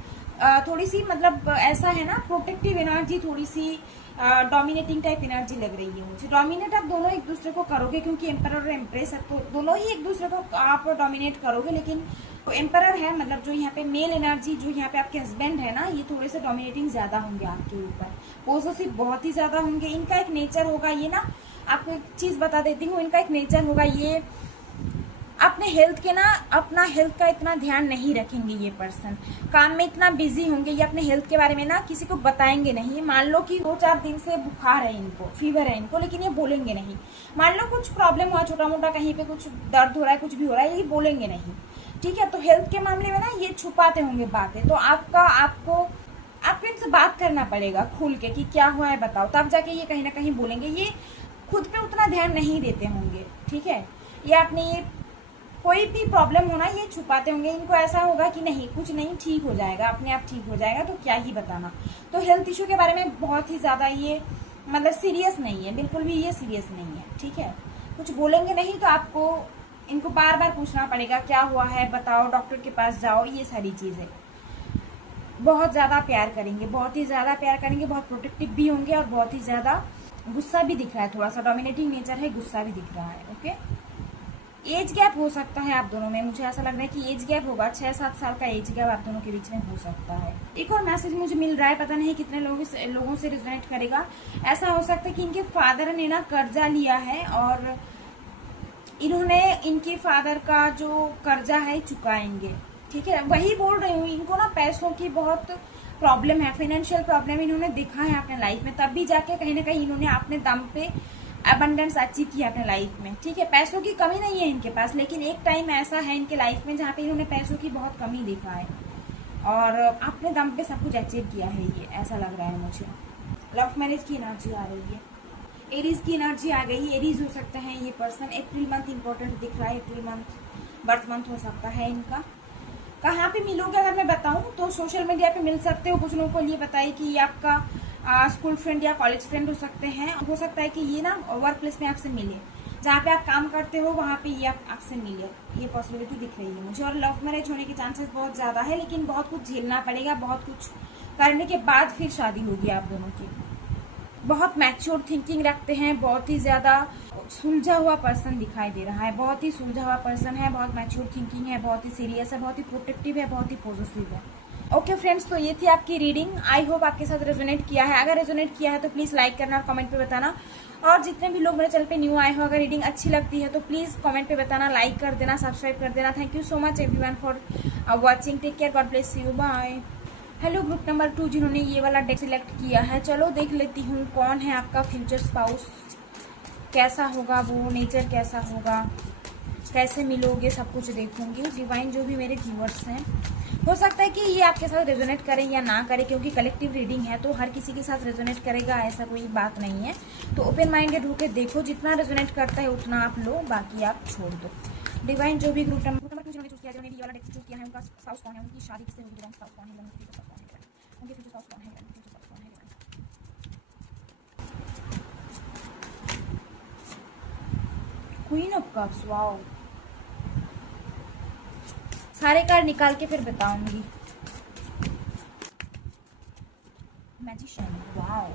थोड़ी सी, मतलब ऐसा है ना, प्रोटेक्टिव एनर्जी, थोड़ी सी डोमिनेटिंग टाइप एनर्जी लग रही है मुझे। डोमिनेट आप दोनों एक दूसरे को करोगे, क्योंकि एम्परर और एम्प्रेस है, तो दोनों ही एक दूसरे को आप डोमिनेट करोगे, लेकिन तो एम्परर है, मतलब जो यहाँ पे मेल एनर्जी, जो यहाँ पे आपके हस्बैंड है ना, ये थोड़े से डोमिनेटिंग ज्यादा होंगे आपके ऊपर, पॉजिटिव बहुत ही ज्यादा होंगे। इनका एक नेचर होगा, ये ना आपको एक चीज बता देती हूँ, इनका एक नेचर होगा, ये अपने हेल्थ के ना, अपना हेल्थ का इतना ध्यान नहीं रखेंगे ये पर्सन, काम में इतना बिजी होंगे, ये अपने हेल्थ के बारे में ना किसी को बताएंगे नहीं। मान लो कि 2-4 दिन से बुखार है इनको, फीवर है इनको, लेकिन ये बोलेंगे नहीं। मान लो कुछ प्रॉब्लम हुआ, छोटा मोटा कहीं पे कुछ दर्द हो रहा है, कुछ भी हो रहा है, ये बोलेंगे नहीं, ठीक है। तो हेल्थ के मामले में ना ये छुपाते होंगे बातें, तो आपको इनसे बात करना पड़ेगा खुल के कि क्या हुआ है बताओ, तब जाके ये कहीं ना कहीं बोलेंगे। ये खुद पे उतना ध्यान नहीं देते होंगे, ठीक है। ये अपने ये कोई भी प्रॉब्लम होना ये छुपाते होंगे, इनको ऐसा होगा कि नहीं कुछ नहीं, ठीक हो जाएगा, अपने आप ठीक हो जाएगा, तो क्या ही बताना। तो हेल्थ इशू के बारे में बहुत ही ज्यादा ये मतलब सीरियस नहीं है, बिल्कुल भी ये सीरियस नहीं है, ठीक है। कुछ बोलेंगे नहीं, तो आपको इनको बार बार पूछना पड़ेगा क्या हुआ है बताओ, डॉक्टर के पास जाओ, ये सारी चीजें। बहुत ज्यादा प्यार करेंगे, बहुत ही ज्यादा प्यार करेंगे, बहुत प्रोटेक्टिव भी होंगे, और बहुत ही ज्यादा गुस्सा भी दिख रहा है, थोड़ा सा डोमिनेटिंग नेचर है, गुस्सा भी दिख रहा है। ओके, एज गैप हो सकता है आप दोनों में, मुझे ऐसा लग रहा है कि एज गैप होगा, 6-7 साल का एज गैप आप दोनों के बीच में हो सकता है। एक और मैसेज मुझे मिल रहा है, पता नहीं कितने लोगों से रिजोनेट करेगा। ऐसा हो सकता है कि इनके फादर ने ना कर्जा लिया है, और इन्होंने इनके फादर का जो कर्जा है चुकाएंगे, ठीक है। वही बोल रही हूँ, इनको ना पैसों की बहुत प्रॉब्लम है, फाइनेंशियल प्रॉब्लम इन्होंने देखा है अपने लाइफ में, तब भी जाके कहीं ना कहीं इन्होंने अपने दम पे अबंडेंस अचीव किया अपने लाइफ में, ठीक है। पैसों की कमी नहीं है इनके पास, लेकिन एक टाइम ऐसा है इनके लाइफ में जहाँ पे इन्होंने पैसों की बहुत कमी देखा है, और अपने दम पे सब कुछ अचीव किया है, ये ऐसा लग रहा है मुझे। लव मैरिज की एनर्जी आ रही है, एरीज की एनर्जी आ गई। एरीज हो सकता है ये पर्सन, अप्रैल मंथ इंपॉर्टेंट दिख रहा है, अप्रैल मंथ बर्थ मंथ हो सकता है इनका। कहाँ पे मिलोगे अगर मैं बताऊं तो सोशल मीडिया पे मिल सकते हो। कुछ लोगों को ये बताइए कि ये आपका स्कूल फ्रेंड या कॉलेज फ्रेंड हो सकते हैं, हो सकता है कि ये ना वर्क प्लेस में आपसे मिले, जहाँ पे आप काम करते हो वहाँ पे ये आपसे मिले, ये पॉसिबिलिटी दिख रही है मुझे। और लव मैरिज होने के चांसेस बहुत ज्यादा है, लेकिन बहुत कुछ झेलना पड़ेगा, बहुत कुछ करने के बाद फिर शादी होगी आप दोनों की। बहुत मैच्योर थिंकिंग रखते हैं, बहुत ही ज्यादा सुलझा हुआ पर्सन दिखाई दे रहा है, बहुत ही सुलझा हुआ पर्सन है, बहुत मैच्योर थिंकिंग है, बहुत ही सीरियस है, बहुत ही प्रोटेक्टिव है, बहुत ही पॉजिटिव है। ओके फ्रेंड्स, तो ये थी आपकी रीडिंग। आई होप आपके साथ रेजोनेट किया है। अगर रेजोनेट किया है तो प्लीज लाइक करना और कमेंट पे बताना। और जितने भी लोग मेरे चैनल पे न्यू आए हो, अगर रीडिंग अच्छी लगती है तो प्लीज कमेंट पे बताना, लाइक कर देना, सब्सक्राइब कर देना। Thank you so much everyone for watching. Take care, God bless you, bye. Hello group number 2 जिन्होंने ये वाला डेक सिलेक्ट किया है, चलो देख लेती हूँ कौन है आपका फ्यूचर स्पाउस, कैसा होगा वो, नेचर कैसा होगा, कैसे मिलोगे, सब कुछ देखूंगी। डिवाइन जो भी मेरे व्यूअर्स हैं, हो सकता है कि ये आपके साथ रेजोनेट करें या ना करें, क्योंकि कलेक्टिव रीडिंग है तो हर किसी के साथ रेजोनेट करेगा ऐसा कोई बात नहीं है। तो ओपन माइंडेड होकर देखो, जितना रेजोनेट करता है उतना आप लो, बाकी आप छोड़ दो। डिवाइन जो भी ग्रुप नंबर 2 जिन्होंने चूज किया, जिन्होंने ये वाला डेक चूज किया है, उनका स्पाउस कौन है, उनकी शादी किससे होगी, उनका स्पाउस कौन है, उनके फ्यूचर स्पाउस कौन है, उनके फ्यूचर स्पाउस कौन है, फ्यूचर स्पाउस कौन है। Queen of cups, wow. सारे कार्ड निकाल के फिर बताऊंगी। Magician, wow.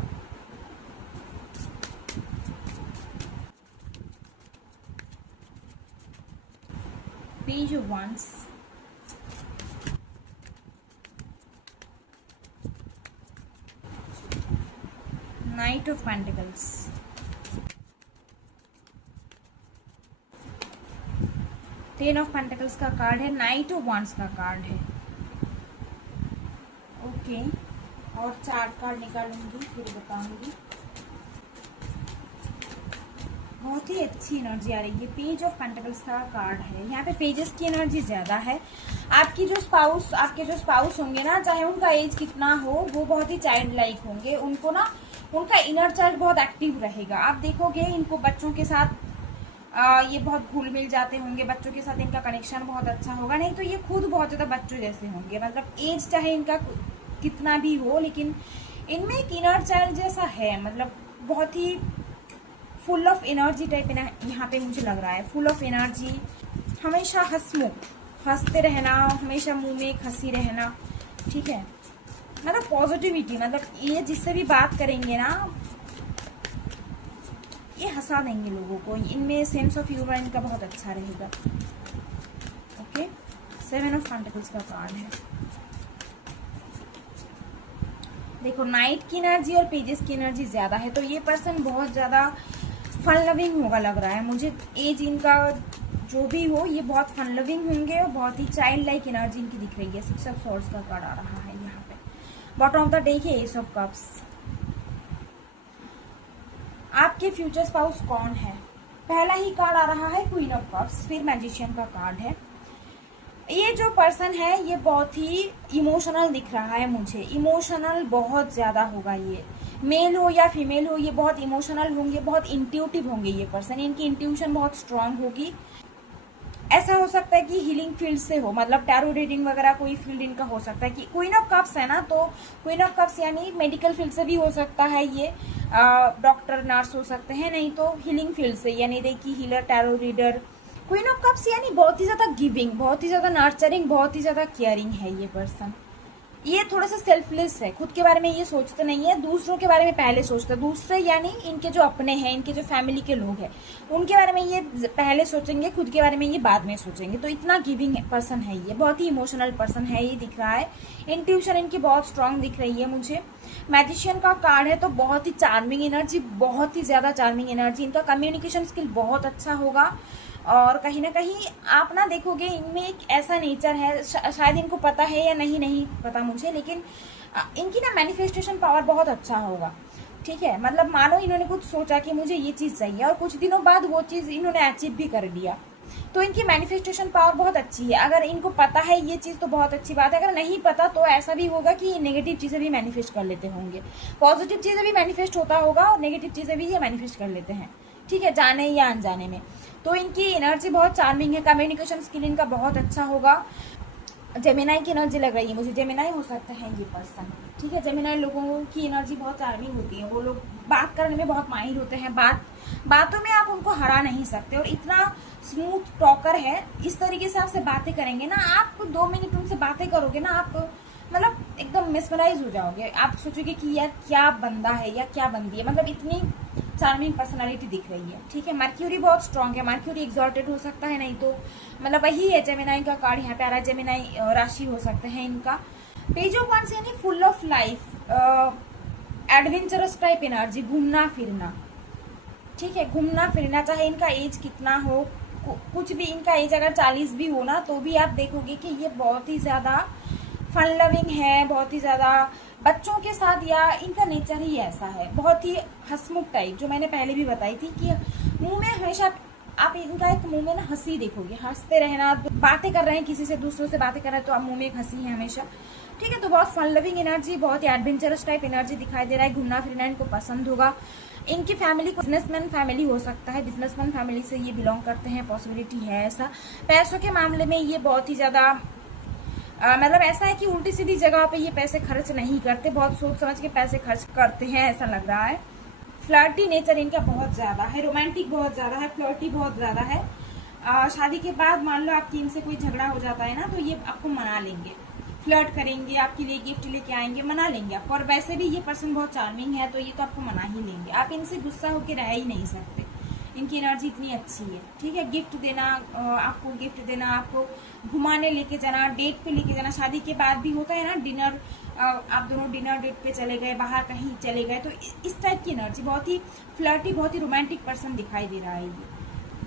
Page of wands, night of pentacles, ten of pentacles का कार्ड है, नाइट ऑफ wands का कार्ड है। ओके, और 4 कार्ड निकालूंगी फिर बताऊंगी। बहुत ही अच्छी एनर्जी आ रही है। पेज ऑफ पेंटिकल्स का कार्ड है, यहाँ पे पेजेस की एनर्जी ज्यादा है। आपके जो स्पाउस होंगे ना, चाहे उनका एज कितना हो, वो बहुत ही चाइल्ड लाइक होंगे। उनको ना उनका इनर चाइल्ड बहुत एक्टिव रहेगा। आप देखोगे इनको बच्चों के साथ ये बहुत घुल मिल जाते होंगे, बच्चों के साथ इनका कनेक्शन बहुत अच्छा होगा। नहीं तो ये खुद बहुत ज्यादा बच्चों जैसे होंगे। मतलब एज चाहे इनका कितना भी हो, लेकिन इनमें एक इनर चाइल्ड जैसा है। मतलब बहुत ही फुल ऑफ एनर्जी टाइप यहाँ पे मुझे लग रहा है। फुल ऑफ एनर्जी, हमेशा हंसमुख, हंसते रहना, हमेशा मुंह में एक हंसी रहना, ठीक है। मतलब पॉजिटिविटी, मतलब ये जिससे भी बात करेंगे ना, ये हंसा देंगे लोगों को। इनमें सेंस ऑफ ह्यूमर इनका बहुत अच्छा रहेगा। ओके, 7 ऑफ पेंटिकल्स का कार्ड है। देखो, नाइट की एनर्जी और पेजेस की एनर्जी ज्यादा है, तो ये पर्सन बहुत ज्यादा फन लविंग होगा लग रहा है मुझे। एज इनका जो भी हो, ये बहुत फन लविंग होंगे और बहुत ही चाइल्ड लाइक एनर्जी इनकी दिख रही है। 6 ऑफ सॉर्ड्स का कार्ड आ रहा है यहाँ पे। बॉटम ऑफ द डेक है एस ऑफ कप्स। आपके फ्यूचर स्पाउस कौन है? पहला ही कार्ड आ रहा है क्वीन ऑफ कप्स, फिर मैजिशियन का कार्ड है। ये जो पर्सन है ये बहुत ही इमोशनल दिख रहा है मुझे। इमोशनल बहुत ज्यादा होगा। ये मेल हो या फीमेल हो, ये बहुत इमोशनल होंगे, बहुत इंट्यूटिव होंगे ये पर्सन। इनकी इंट्यूशन बहुत स्ट्रांग होगी। ऐसा हो सकता है कि हीलिंग फील्ड से हो, मतलब टैरो रीडिंग वगैरह कोई फील्ड इनका हो सकता है। कि क्वीन ऑफ कप्स है ना, तो क्वीन ऑफ कप्स यानी मेडिकल फील्ड से भी हो सकता है। ये डॉक्टर नर्स हो सकते हैं, नहीं तो हीलिंग फील्ड से, यानी recce healer, tarot reader. Queen of cups यानी बहुत ही ज्यादा गिविंग, बहुत ही ज्यादा नर्चरिंग, बहुत ही ज्यादा केयरिंग है ये पर्सन। ये थोड़ा सा सेल्फलेस है, खुद के बारे में ये सोचते नहीं है, दूसरों के बारे में पहले सोचते हैं। दूसरे यानी इनके जो अपने हैं, इनके जो फैमिली के लोग हैं, उनके बारे में ये पहले सोचेंगे, खुद के बारे में ये बाद में सोचेंगे। तो इतना गिविंग पर्सन है ये, बहुत ही इमोशनल पर्सन है ये दिख रहा है। इंट्यूशन इनकी बहुत स्ट्रांग दिख रही है मुझे। मैजिशियन का कार्ड है, तो बहुत ही चार्मिंग एनर्जी, बहुत ही ज्यादा चार्मिंग एनर्जी। इनका कम्युनिकेशन स्किल बहुत अच्छा होगा। और कहीं ना कहीं आप ना देखोगे इनमें एक ऐसा नेचर है, शायद इनको पता है या नहीं पता मुझे, लेकिन इनकी ना मैनिफेस्टेशन पावर बहुत अच्छा होगा, ठीक है। मतलब मानो इन्होंने कुछ सोचा कि मुझे ये चीज चाहिए और कुछ दिनों बाद वो चीज इन्होंने अचीव भी कर लिया। तो इनकी मैनिफेस्टेशन पावर बहुत अच्छी है। अगर इनको पता है ये चीज तो बहुत अच्छी बात है। अगर नहीं पता तो ऐसा भी होगा कि नेगेटिव चीजें भी मैनिफेस्ट कर लेते होंगे, पॉजिटिव चीजें भी मैनिफेस्ट होता होगा और नेगेटिव चीजें भी ये मैनिफेस्ट कर लेते हैं, ठीक है, जाने या अनजाने में। तो इनकी एनर्जी बहुत चार्मिंग है। कम्युनिकेशन स्किल इनका बहुत अच्छा होगा। जेमिनाई की एनर्जी लग रही है मुझे, जेमिनाई हो सकता है ये पर्सन, ठीक है। जेमिनाई लोगों की एनर्जी बहुत चार्मिंग होती है। वो लोग बात करने में बहुत माहिर होते हैं, बातों में आप उनको हरा नहीं सकते। और इतना स्मूथ टॉकर है, इस तरीके से आपसे बातें करेंगे ना, आप 2 मिनट उनसे बातें करोगे ना, आप मतलब एकदम मिसमराइज हो जाओगे। आप सोचोगे कि यार क्या बंदा है या क्या बंदी है, मतलब इतनी चार्मिंग पर्सनालिटी दिख रही है, ठीक है। मर्क्यूरी बहुत स्ट्रांग है, मर्क्यूरी एग्जॉल्टेड हो सकता है, नहीं तो मतलब वही है। जेमिनाई का कार्ड यहाँ पे आ रहा है, जेमिनाई राशि हो सकते हैं इनका। पेज ऑफ wands यानी full of life, adventurous type energy, घूमना फिरना, ठीक है, घूमना फिरना। चाहे इनका एज कितना हो, कुछ भी इनका एज अगर 40 भी हो ना, तो भी आप देखोगे कि ये बहुत ही ज्यादा फन लविंग है, बहुत ही ज्यादा बच्चों के साथ, या इनका नेचर ही ऐसा है, बहुत ही हंसमुख टाइप, जो मैंने पहले भी बताई थी कि मुंह में हमेशा आप इनका एक मुंह में ना हंसी देखोगे, हंसते रहना। बातें कर रहे हैं किसी से, दूसरों से बातें कर रहे हैं, तो आप मुंह में एक हंसी है हमेशा, ठीक है। तो बहुत फन लविंग एनर्जी, बहुत ही एडवेंचरस टाइप एनर्जी दिखाई दे रहा है। घूमना फिरना इनको पसंद होगा। इनकी फैमिली को बिजनेसमैन फैमिली हो सकता है, बिजनेसमैन फैमिली से ये बिलोंग करते हैं, पॉसिबिलिटी है ऐसा। पैसों के मामले में ये बहुत ही ज्यादा मतलब ऐसा है कि उल्टी सीधी जगह पे ये पैसे खर्च नहीं करते, बहुत सोच समझ के पैसे खर्च करते हैं, ऐसा लग रहा है। फ्लर्टी नेचर इनका बहुत ज्यादा है, रोमांटिक बहुत ज्यादा है, फ्लर्टी बहुत ज्यादा है। शादी के बाद मान लो आपकी इनसे कोई झगड़ा हो जाता है ना, तो ये आपको मना लेंगे, फ्लर्ट करेंगे, आपके लिए गिफ्ट लेके आएंगे, मना लेंगे आपको। और वैसे भी ये पर्सन बहुत चार्मिंग है, तो ये तो आपको मना ही लेंगे, आप इनसे गुस्सा होकर रह ही नहीं सकते, इनकी एनर्जी इतनी अच्छी है। ठीक है, गिफ्ट देना, आपको गिफ्ट देना, आपको घुमाने लेके जाना, डेट पे लेके जाना। शादी के बाद भी होता है ना डिनर, आप दोनों डिनर डेट पे चले गए, बाहर कहीं चले गए, तो इस टाइप की एनर्जी, बहुत ही फ्लर्टी, बहुत ही रोमांटिक पर्सन दिखाई दे रहा है ये।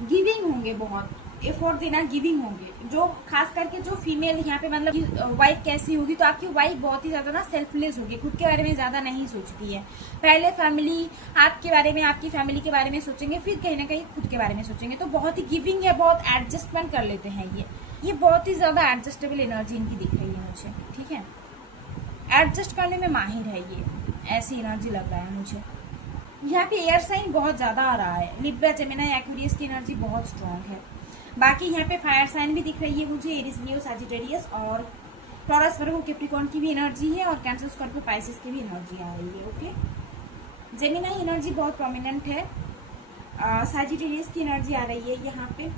गिविंग होंगे, बहुत एफर्ट देना, गिविंग होंगे। जो खास करके जो फीमेल यहाँ पे मतलब वाइफ कैसी होगी, तो आपकी वाइफ बहुत ही ज्यादा ना सेल्फलेस होगी, खुद के बारे में ज्यादा नहीं सोचती है। पहले फैमिली आपके बारे में, आपकी फैमिली के बारे में सोचेंगे, फिर कहीं ना कहीं खुद के बारे में सोचेंगे। तो बहुत ही गिविंग है, बहुत एडजस्टमेंट कर लेते हैं ये बहुत ही ज्यादा एडजस्टेबल एनर्जी इनकी दिख रही है मुझे। ठीक है, एडजस्ट करने में माहिर है ये, ऐसी एनर्जी लग रहा है मुझे। यहाँ पे एयर साइन बहुत ज्यादा आ रहा है, लिब्रा, जेमिनी, एक्वेरियस की एनर्जी बहुत स्ट्रांग है। बाकी यहाँ पे फायर साइन भी दिख रही है मुझे, एरिस, लियो, सजिटेरियस और टॉरस, वर्गो, कैप्रिकॉर्न की भी एनर्जी है, और कैंसर, स्कॉर्पियो, पाइसेस की भी एनर्जी आ रही है। ओके, जेमिनी एनर्जी बहुत प्रोमिनेंट है, सजिटेरियस की एनर्जी आ रही है यहाँ पे।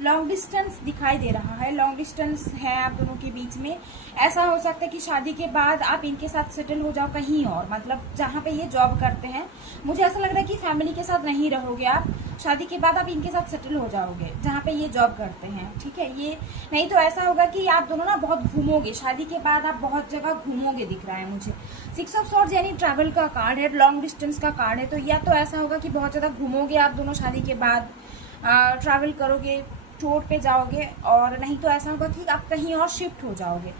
लॉन्ग डिस्टेंस दिखाई दे रहा है, लॉन्ग डिस्टेंस है आप दोनों के बीच में। ऐसा हो सकता है कि शादी के बाद आप इनके साथ सेटल हो जाओ कहीं और, मतलब जहाँ पे ये जॉब करते हैं। मुझे ऐसा लग रहा है कि फैमिली के साथ नहीं रहोगे आप, शादी के बाद आप इनके साथ सेटल हो जाओगे जहाँ पे ये जॉब करते हैं। ठीक है, ये नहीं तो ऐसा होगा कि आप दोनों ना बहुत घूमोगे, शादी के बाद आप बहुत जगह घूमोगे दिख रहा है मुझे। 6 ऑफ सॉर्ड्स यानी ट्रैवल का कार्ड है, लॉन्ग डिस्टेंस का कार्ड है। तो या तो ऐसा होगा कि बहुत ज्यादा घूमोगे आप दोनों शादी के बाद, ट्रैवल करोगे, टूर पे जाओगे, और नहीं तो ऐसा होगा कि आप कहीं और शिफ्ट हो जाओगे,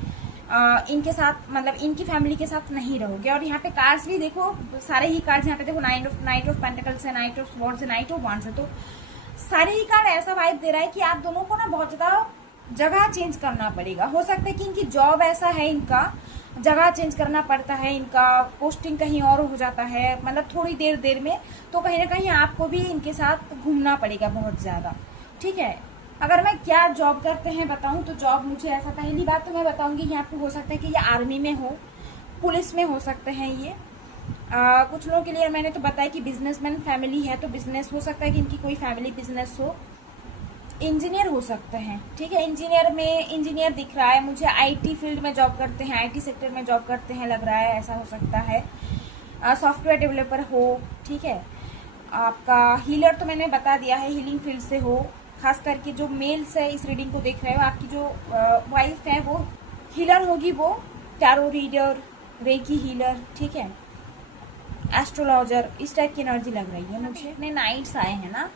इनके साथ, मतलब इनकी फैमिली के साथ नहीं रहोगे। और यहाँ पे कार्ड्स भी देखो, सारे ही कार्ड्स यहाँ पे देखो, नाइट ऑफ पेंटिकल्स है, नाइट ऑफ स्वॉर्ड्स है, नाइट ऑफ वांड्स है। तो सारे ही कार्ड ऐसा वाइब दे रहा है कि आप दोनों को ना बहुत ज्यादा जगह चेंज करना पड़ेगा। हो सकता है कि इनकी जॉब ऐसा है, इनका जगह चेंज करना पड़ता है, इनका पोस्टिंग कहीं और हो जाता है, मतलब थोड़ी देर में। तो कहीं ना कहीं आपको भी इनके साथ घूमना पड़ेगा बहुत ज्यादा। ठीक है, अगर मैं क्या जॉब करते हैं बताऊं, तो जॉब मुझे ऐसा, पहली बात तो मैं बताऊंगी यहाँ पे हो सकता है कि ये आर्मी में हो, पुलिस में हो सकते हैं ये। कुछ लोगों के लिए मैंने तो बताया कि बिजनेसमैन फैमिली है, तो बिजनेस हो सकता है कि इनकी कोई फैमिली बिजनेस हो। इंजीनियर हो सकते हैं। ठीक है, इंजीनियर दिख रहा है मुझे, आईटी फील्ड में जॉब करते हैं, आईटी सेक्टर में जॉब करते हैं लग रहा है, ऐसा हो सकता है। सॉफ्टवेयर डेवलपर हो। ठीक है, आपका हीलर तो मैंने बता दिया है, हीलिंग फील्ड से हो। खास करके जो मेल्स है इस रीडिंग को देख रहे हो, आपकी जो वाइफ है वो हीलर होगी, वो टैरो रीडर, रेकी हीलर। ठीक है, एस्ट्रोलॉजर, इस टाइप की एनर्जी लग रही है मुझे। इतने नाइट्स आए हैं ना,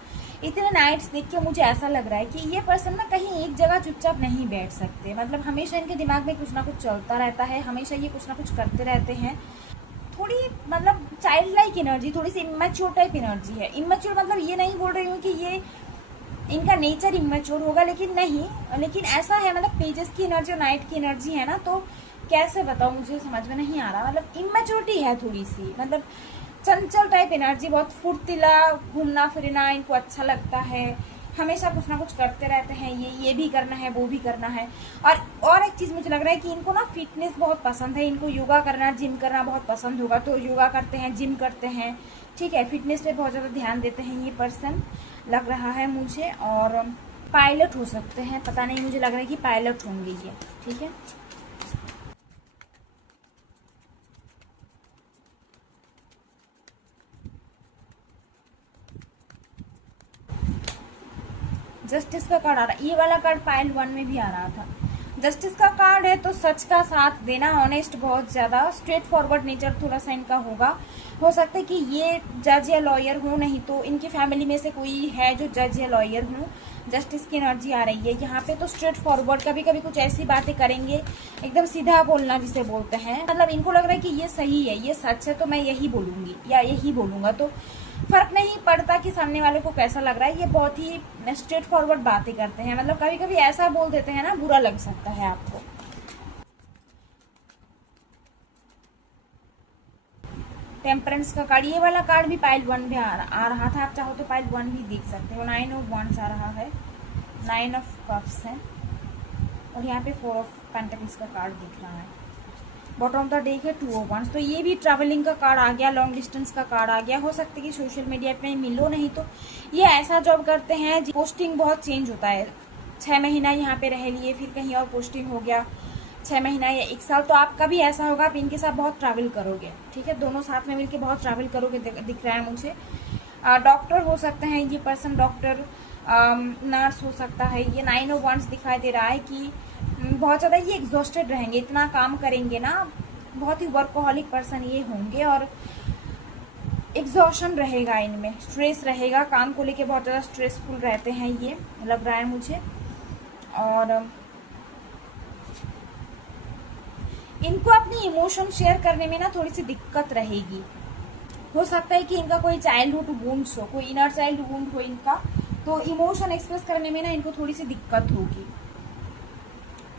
इतने नाइट्स देख के मुझे ऐसा लग रहा है कि ये पर्सन ना कहीं एक जगह चुपचाप नहीं बैठ सकते, मतलब हमेशा इनके दिमाग में कुछ ना कुछ चलता रहता है, हमेशा ये कुछ ना कुछ करते रहते हैं। थोड़ी मतलब चाइल्ड लाइक एनर्जी, थोड़ी सी इमेच्योर टाइप एनर्जी है। इमेच्योर मतलब ये नहीं बोल रही हूँ कि ये इनका नेचर इमेच्योर होगा, लेकिन नहीं, लेकिन ऐसा है, मतलब पेजेस की एनर्जी और नाइट की एनर्जी है ना, तो कैसे बताऊं, मुझे समझ में नहीं आ रहा। मतलब इमेच्योरिटी है थोड़ी सी, मतलब चंचल टाइप एनर्जी, बहुत फुर्तीला, घूमना फिरना इनको अच्छा लगता है, हमेशा कुछ ना कुछ करते रहते हैं, ये भी करना है, वो भी करना है। और एक चीज मुझे लग रहा है कि इनको ना फिटनेस बहुत पसंद है, इनको योगा करना, जिम करना बहुत पसंद होगा, तो योगा करते हैं, जिम करते हैं। ठीक है, फिटनेस पे बहुत ज्यादा ध्यान देते हैं ये पर्सन, लग रहा है मुझे। और पायलट हो सकते हैं, पता नहीं, मुझे लग रहा है कि पायलट होंगे ये। ठीक है, जस्टिस का कार्ड आ रहा है, ये वाला कार्ड पाइल 1 में भी आ रहा था। जस्टिस का कार्ड है तो सच का साथ देना, ऑनेस्ट, बहुत ज्यादा स्ट्रेट फॉरवर्ड नेचर थोड़ा सा इनका होगा। हो सकता है कि ये जज या लॉयर हो, नहीं तो इनकी फैमिली में से कोई है जो जज या लॉयर हो। जस्टिस की एनर्जी आ रही है यहाँ पे, तो स्ट्रेट फॉरवर्ड, कभी कभी कुछ ऐसी बातें करेंगे, एकदम सीधा बोलना जिसे बोलते हैं, मतलब इनको लग रहा है कि ये सही है, ये सच है, तो मैं यही बोलूंगी या यही बोलूंगा, तो फर्क नहीं पड़ता कि सामने वाले को कैसा लग रहा है। ये बहुत ही स्ट्रेट फॉरवर्ड बातें करते हैं, मतलब कभी कभी ऐसा बोल देते हैं ना, बुरा लग सकता है आपको। टेम्परेंस का कार्ड, ये वाला कार्ड भी पाइल 1 में आ रहा था, आप चाहो तो पाइल 1 भी देख सकते हो। 9 ऑफ वांड्स आ रहा है, 9 ऑफ कप्स है, और यहाँ पे 4 ऑफ पेंटिकल्स का कार्ड दिख रहा है। बॉटम ऑफ द डेक है 2 ऑफ वंस। तो ये भी ट्रैवलिंग का कार्ड आ गया, लॉन्ग डिस्टेंस का कार्ड आ गया। हो सकता है कि सोशल मीडिया पे मिलो, नहीं तो ये ऐसा जॉब करते हैं पोस्टिंग बहुत चेंज होता है। 6 महीना यहाँ पे रह लिए, फिर कहीं और पोस्टिंग हो गया, 6 महीना या 1 साल। तो आपका भी ऐसा होगा, आप इनके साथ बहुत ट्रैवल करोगे, ठीक है, दोनों साथ में मिलकर बहुत ट्रैवल करोगे दिख रहा है मुझे। डॉक्टर हो सकते हैं ये पर्सन, डॉक्टर, नर्स हो सकता है ये। 9 ऑफ वंस दिखाई दे रहा है कि बहुत ज़्यादा ये एग्जॉस्टेड रहेंगे, इतना काम करेंगे ना, बहुत ही वर्कोहॉलिक पर्सन ये होंगे और एग्जॉशन रहेगा इनमें, स्ट्रेस रहेगा, काम को लेके बहुत ज़्यादा स्ट्रेसफुल रहते हैं ये लग रहा है मुझे। और इनको अपनी इमोशन शेयर करने में ना थोड़ी सी दिक्कत रहेगी। हो सकता है कि इनका कोई चाइल्डहुड वुंड्स हो, कोई इनर चाइल्ड वुंड हो इनका, तो इमोशन एक्सप्रेस करने में ना इनको थोड़ी सी दिक्कत होगी।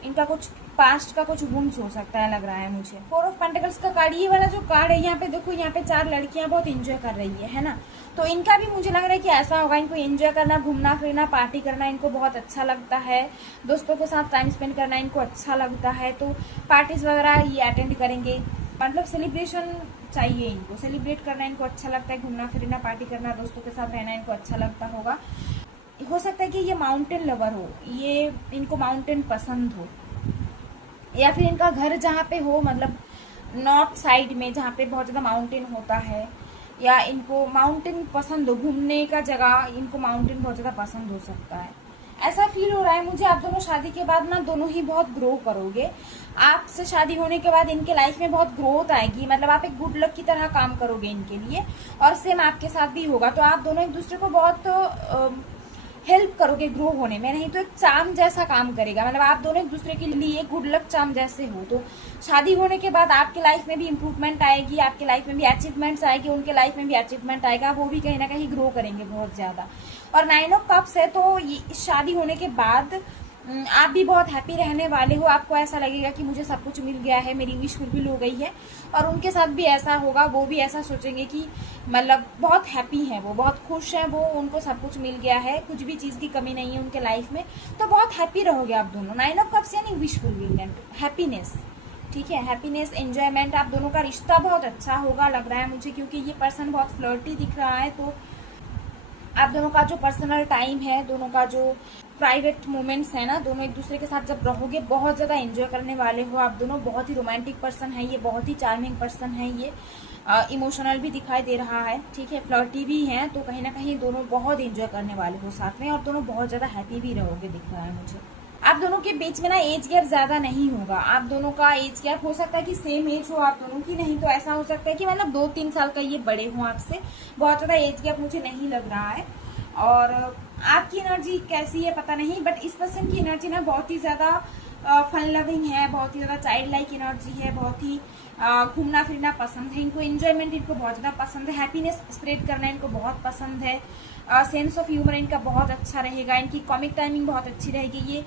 इनका कुछ पास्ट का कुछ वुंड्स हो सकता है लग रहा है मुझे। 4 ऑफ पेंटिकल्स का कार्ड, ये वाला जो कार्ड है यहाँ पे देखो, यहाँ पे 4 लड़कियां बहुत एंजॉय कर रही है ना। तो इनका भी मुझे लग रहा है कि ऐसा होगा, इनको एंजॉय करना, घूमना फिरना, पार्टी करना इनको बहुत अच्छा लगता है, दोस्तों के साथ टाइम स्पेंड करना इनको अच्छा लगता है। तो पार्टीज वगैरह ये अटेंड करेंगे, मतलब सेलिब्रेशन चाहिए इनको, सेलिब्रेट करना इनको अच्छा लगता है, घूमना फिरना, पार्टी करना, दोस्तों के साथ रहना इनको अच्छा लगता होगा। हो सकता है कि ये माउंटेन लवर हो, ये इनको माउंटेन पसंद हो, या फिर इनका घर जहाँ पे हो, मतलब नॉर्थ साइड में जहाँ पे बहुत ज़्यादा माउंटेन होता है, या इनको माउंटेन पसंद हो, घूमने का जगह इनको माउंटेन बहुत ज़्यादा पसंद हो सकता है। ऐसा फील हो रहा है मुझे आप दोनों शादी के बाद ना दोनों ही बहुत ग्रो करोगे। आपसे शादी होने के बाद इनके लाइफ में बहुत ग्रोथ आएगी, मतलब आप एक गुड लक की तरह काम करोगे इनके लिए, और सेम आपके साथ भी होगा। तो आप दोनों एक दूसरे को बहुत हेल्प करोगे ग्रो होने में, नहीं तो एक चार्म जैसा काम करेगा, मतलब आप दोनों एक दूसरे के लिए गुड लक चार्म जैसे हो। तो शादी होने के बाद आपके लाइफ में भी इम्प्रूवमेंट आएगी, आपके लाइफ में भी अचीवमेंट्स आएगी, उनके लाइफ में भी अचीवमेंट आएगा, वो भी कहीं ना कहीं ग्रो करेंगे बहुत ज़्यादा। और 9 ऑफ कप्स है, तो ये शादी होने के बाद आप भी बहुत हैप्पी रहने वाले हो। आपको ऐसा लगेगा कि मुझे सब कुछ मिल गया है, मेरी विश फुलफिल हो गई है, और उनके साथ भी ऐसा होगा, वो भी ऐसा सोचेंगे कि मतलब बहुत हैप्पी है, वो बहुत खुश है, वो उनको सब कुछ मिल गया है, कुछ भी चीज़ की कमी नहीं है उनके लाइफ में, तो बहुत हैप्पी रहोगे आप दोनों। 9 ऑफ कप्स यानी विश फुलफिलमेंट, हैप्पीनेस, ठीक है, हैप्पीनेस, एंजॉयमेंट। आप दोनों का रिश्ता बहुत अच्छा होगा लग रहा है मुझे, क्योंकि ये पर्सन बहुत फ्लर्टी दिख रहा है। तो आप दोनों का जो पर्सनल टाइम है, दोनों का जो प्राइवेट मोमेंट्स है ना, दोनों एक दूसरे के साथ जब रहोगे बहुत ज़्यादा एंजॉय करने वाले हो आप दोनों। बहुत ही रोमांटिक पर्सन है ये, बहुत ही चार्मिंग पर्सन है ये, इमोशनल भी दिखाई दे रहा है, ठीक है, फ्लर्टी भी है। तो कहीं ना कहीं दोनों बहुत एंजॉय करने वाले हो साथ में, और दोनों बहुत ज़्यादा हैप्पी भी रहोगे दिख रहा है मुझे। आप दोनों के बीच में ना एज गैप ज़्यादा नहीं होगा, आप दोनों का एज गैप हो सकता है कि सेम एज हो आप दोनों की, नहीं तो ऐसा हो सकता है कि मतलब 2-3 साल का ये बड़े हों आपसे, बहुत ज़्यादा एज गैप मुझे नहीं लग रहा है। और आपकी एनर्जी कैसी है पता नहीं, बट इस पर्सन की एनर्जी ना बहुत ही ज़्यादा फन लविंग है, बहुत ही ज़्यादा चाइल्ड लाइक एनर्जी है, बहुत ही घूमना फिरना पसंद है इनको, एंजॉयमेंट इनको बहुत ज़्यादा पसंद है, हैप्पीनेस स्प्रेड करना इनको बहुत पसंद है, सेंस ऑफ ह्यूमर इनका बहुत अच्छा रहेगा, इनकी कॉमिक टाइमिंग बहुत अच्छी रहेगी, ये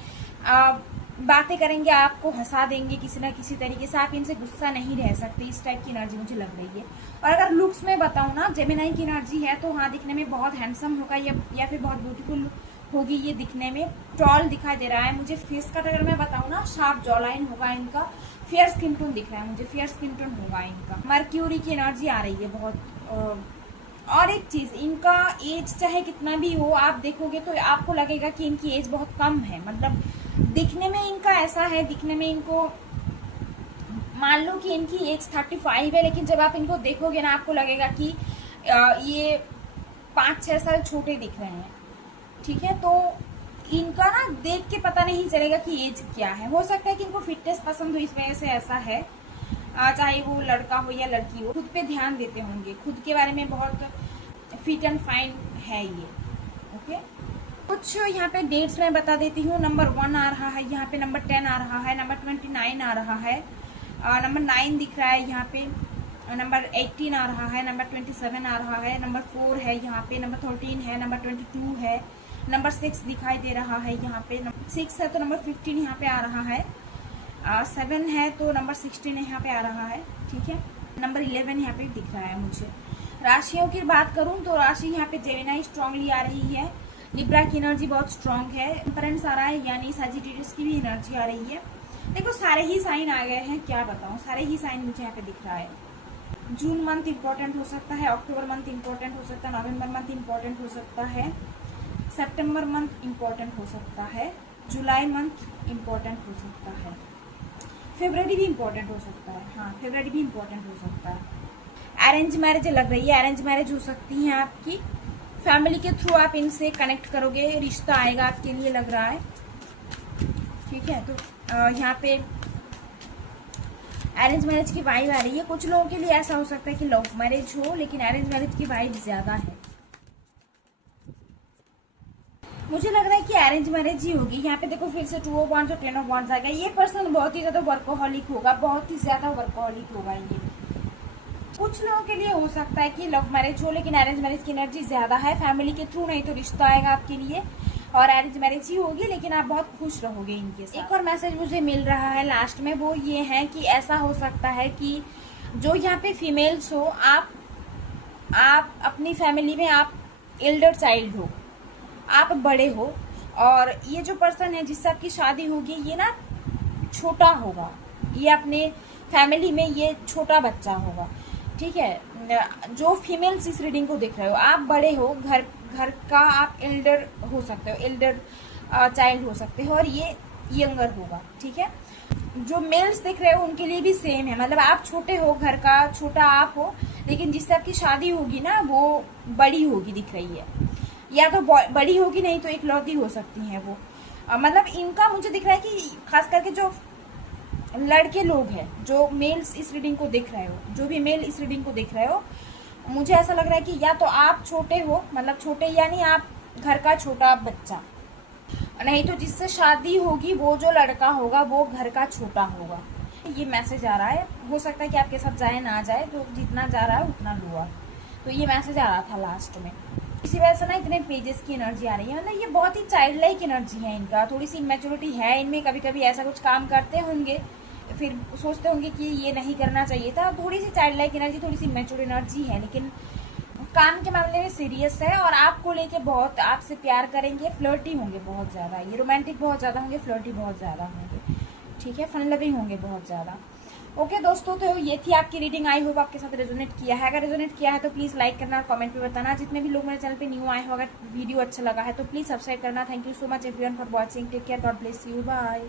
बातें करेंगे, आपको हंसा देंगे किसी ना किसी तरीके से, आप इनसे गुस्सा नहीं रह सकते, इस टाइप की एनर्जी मुझे लग रही है। और अगर लुक्स में बताऊँ ना, जेमिनाई की एनर्जी है, तो हाँ दिखने में बहुत हैंडसम होगा या फिर बहुत ब्यूटीफुल होगी ये दिखने में, टॉल दिखाई दे रहा है मुझे। फेस कट अगर मैं बताऊँ ना, शार्प जॉ लाइन होगा इनका, फेयर स्किन टोन दिख रहा है मुझे, फेयर स्किन टोन होगा इनका, मर्क्यूरी की एनर्जी आ रही है बहुत। और एक चीज़, इनका एज चाहे कितना भी हो, आप देखोगे तो आपको लगेगा कि इनकी एज बहुत कम है, मतलब दिखने में इनका ऐसा है, दिखने में इनको मान लो कि इनकी एज 35 है, लेकिन जब आप इनको देखोगे ना आपको लगेगा कि ये 5-6 साल छोटे दिख रहे हैं, ठीक है। तो इनका ना देख के पता नहीं चलेगा कि एज क्या है। हो सकता है कि इनको फिटनेस पसंद हो, इस वजह से ऐसा है, चाहे वो लड़का हो या लड़की हो, खुद पे ध्यान देते होंगे, खुद के बारे में बहुत फिट एंड फाइन है ये, ओके। कुछ यहाँ पे डेट्स मैं बता देती हूँ। नंबर 1 आ रहा है यहाँ पे, नंबर 10 आ रहा है, नंबर 29 आ रहा है, नंबर 9 दिख रहा है यहाँ पे, नंबर 18 आ रहा है, नंबर 27 आ रहा है, नंबर 4 है यहाँ पे, नंबर 13 है, नंबर 22 है, नंबर 6 दिखाई दे रहा है यहाँ पे, 6 है तो नंबर 15 यहाँ पे आ रहा है, 7 है तो नंबर 16 यहाँ पे आ रहा है, ठीक है। नंबर 11 यहाँ पे दिख रहा है मुझे। राशियों की बात करूँ तो राशि यहाँ पे जेमिनाई स्ट्रांगली आ रही है, लिब्रा की एनर्जी बहुत स्ट्रांग है, टेम्परेंस आ रहा है यानी सजिटेरियस की भी एनर्जी आ रही है, देखो सारे ही साइन आ गए हैं, क्या बताऊं, सारे ही साइन मुझे यहाँ पे दिख रहा है। जून मंथ इम्पोर्टेंट हो सकता है, अक्टूबर मंथ इम्पोर्टेंट हो सकता है, नवंबर मंथ इम्पोर्टेंट हो सकता है, सितंबर मंथ इम्पोर्टेंट हो सकता है, जुलाई मंथ इम्पोर्टेंट हो सकता है, फरवरी भी इम्पोर्टेंट हो सकता है। हाँ, फरवरी भी इम्पोर्टेंट हो सकता है। अरेंज मैरिज लग रही है, अरेंज मैरिज हो सकती है आपकी, फैमिली के थ्रू आप इनसे कनेक्ट करोगे, रिश्ता आएगा आपके लिए लग रहा है। ठीक है, तो यहाँ पे अरेंज मैरिज की वाइब आ रही है। कुछ लोगों के लिए ऐसा हो सकता है कि लव मैरिज हो, लेकिन अरेंज मैरिज की वाइब ज्यादा है। मुझे लग रहा है कि अरेंज मैरिज ही होगी। यहाँ पे देखो फिर से 2 ऑफ वांड्स और 10 ऑफ वांड्स आ गया। ये पर्सन बहुत ही ज्यादा वर्कोहॉलिक होगा, बहुत ही ज्यादा वर्कोहॉलिक होगा ये। कुछ लोगों के लिए हो सकता है कि लव मैरिज हो, लेकिन अरेंज मैरिज की एनर्जी ज्यादा है। फैमिली के थ्रू नहीं तो रिश्ता आएगा आपके लिए, और अरेंज मैरिज ही होगी, लेकिन आप बहुत खुश रहोगे इनके साथ। एक और मैसेज मुझे मिल रहा है लास्ट में, वो ये है कि ऐसा हो सकता है कि जो यहाँ पे फीमेल्स हो, आप अपनी फैमिली में आप एल्डर चाइल्ड हो, आप बड़े हो, और ये जो पर्सन है जिससे आपकी शादी होगी ये ना छोटा होगा, ये अपने फैमिली में ये छोटा बच्चा होगा। ठीक है, जो फीमेल्स इस रीडिंग को देख रहे हो, आप बड़े हो, घर का आप एल्डर हो सकते हो, एल्डर चाइल्ड हो सकते हो, और ये यंगर होगा। ठीक है, जो मेल्स दिख रहे हो उनके लिए भी सेम है, मतलब आप छोटे हो, घर का छोटा आप हो, लेकिन जिससे आपकी शादी होगी ना वो बड़ी होगी दिख रही है, या तो बड़ी होगी नहीं तो इकलौती हो सकती है वो। मतलब इनका मुझे दिख रहा है कि खास करके जो लड़के लोग हैं, जो मेल्स इस रीडिंग को देख रहे हो, जो भी मेल इस रीडिंग को देख रहे हो, मुझे ऐसा लग रहा है कि या तो आप छोटे हो, मतलब छोटे यानी आप घर का छोटा बच्चा, नहीं तो जिससे शादी होगी वो जो लड़का होगा वो घर का छोटा होगा। ये मैसेज आ रहा है। हो सकता है कि आपके साथ जाए ना जाए, तो जितना जा रहा है उतना लो। तो ये मैसेज आ रहा था लास्ट में, इसी वजह से ना इतने पेजेस की एनर्जी आ रही है। मतलब ये बहुत ही चाइल्ड लाइक एनर्जी है इनका, थोड़ी सी इमेच्योरिटी है इनमें। कभी कभी ऐसा कुछ काम करते होंगे, फिर सोचते होंगे कि ये नहीं करना चाहिए था। थोड़ी सी चाइल्ड लाइक एनर्जी, थोड़ी सी मैच्योर एनर्जी है, लेकिन काम के मामले में सीरियस है, और आपको लेके बहुत आपसे प्यार करेंगे, फ्लर्टी होंगे बहुत ज़्यादा, ये रोमांटिक बहुत ज़्यादा होंगे, फ्लर्टी बहुत ज़्यादा होंगे। ठीक है, फन लविंग होंगे बहुत ज़्यादा। ओके दोस्तों, तो ये थी आपकी रीडिंग। आई होप आपके साथ रेजोनेट किया है। अगर रेजोनेट किया है तो प्लीज़ लाइक करना और कमेंट पे बताना। जितने भी लोग मेरे चैनल पे न्यू आए हो, अगर वीडियो अच्छा लगा है तो प्लीज़ सब्सक्राइब करना। Thank you so much everyone for watching. Take care, God bless you, bye.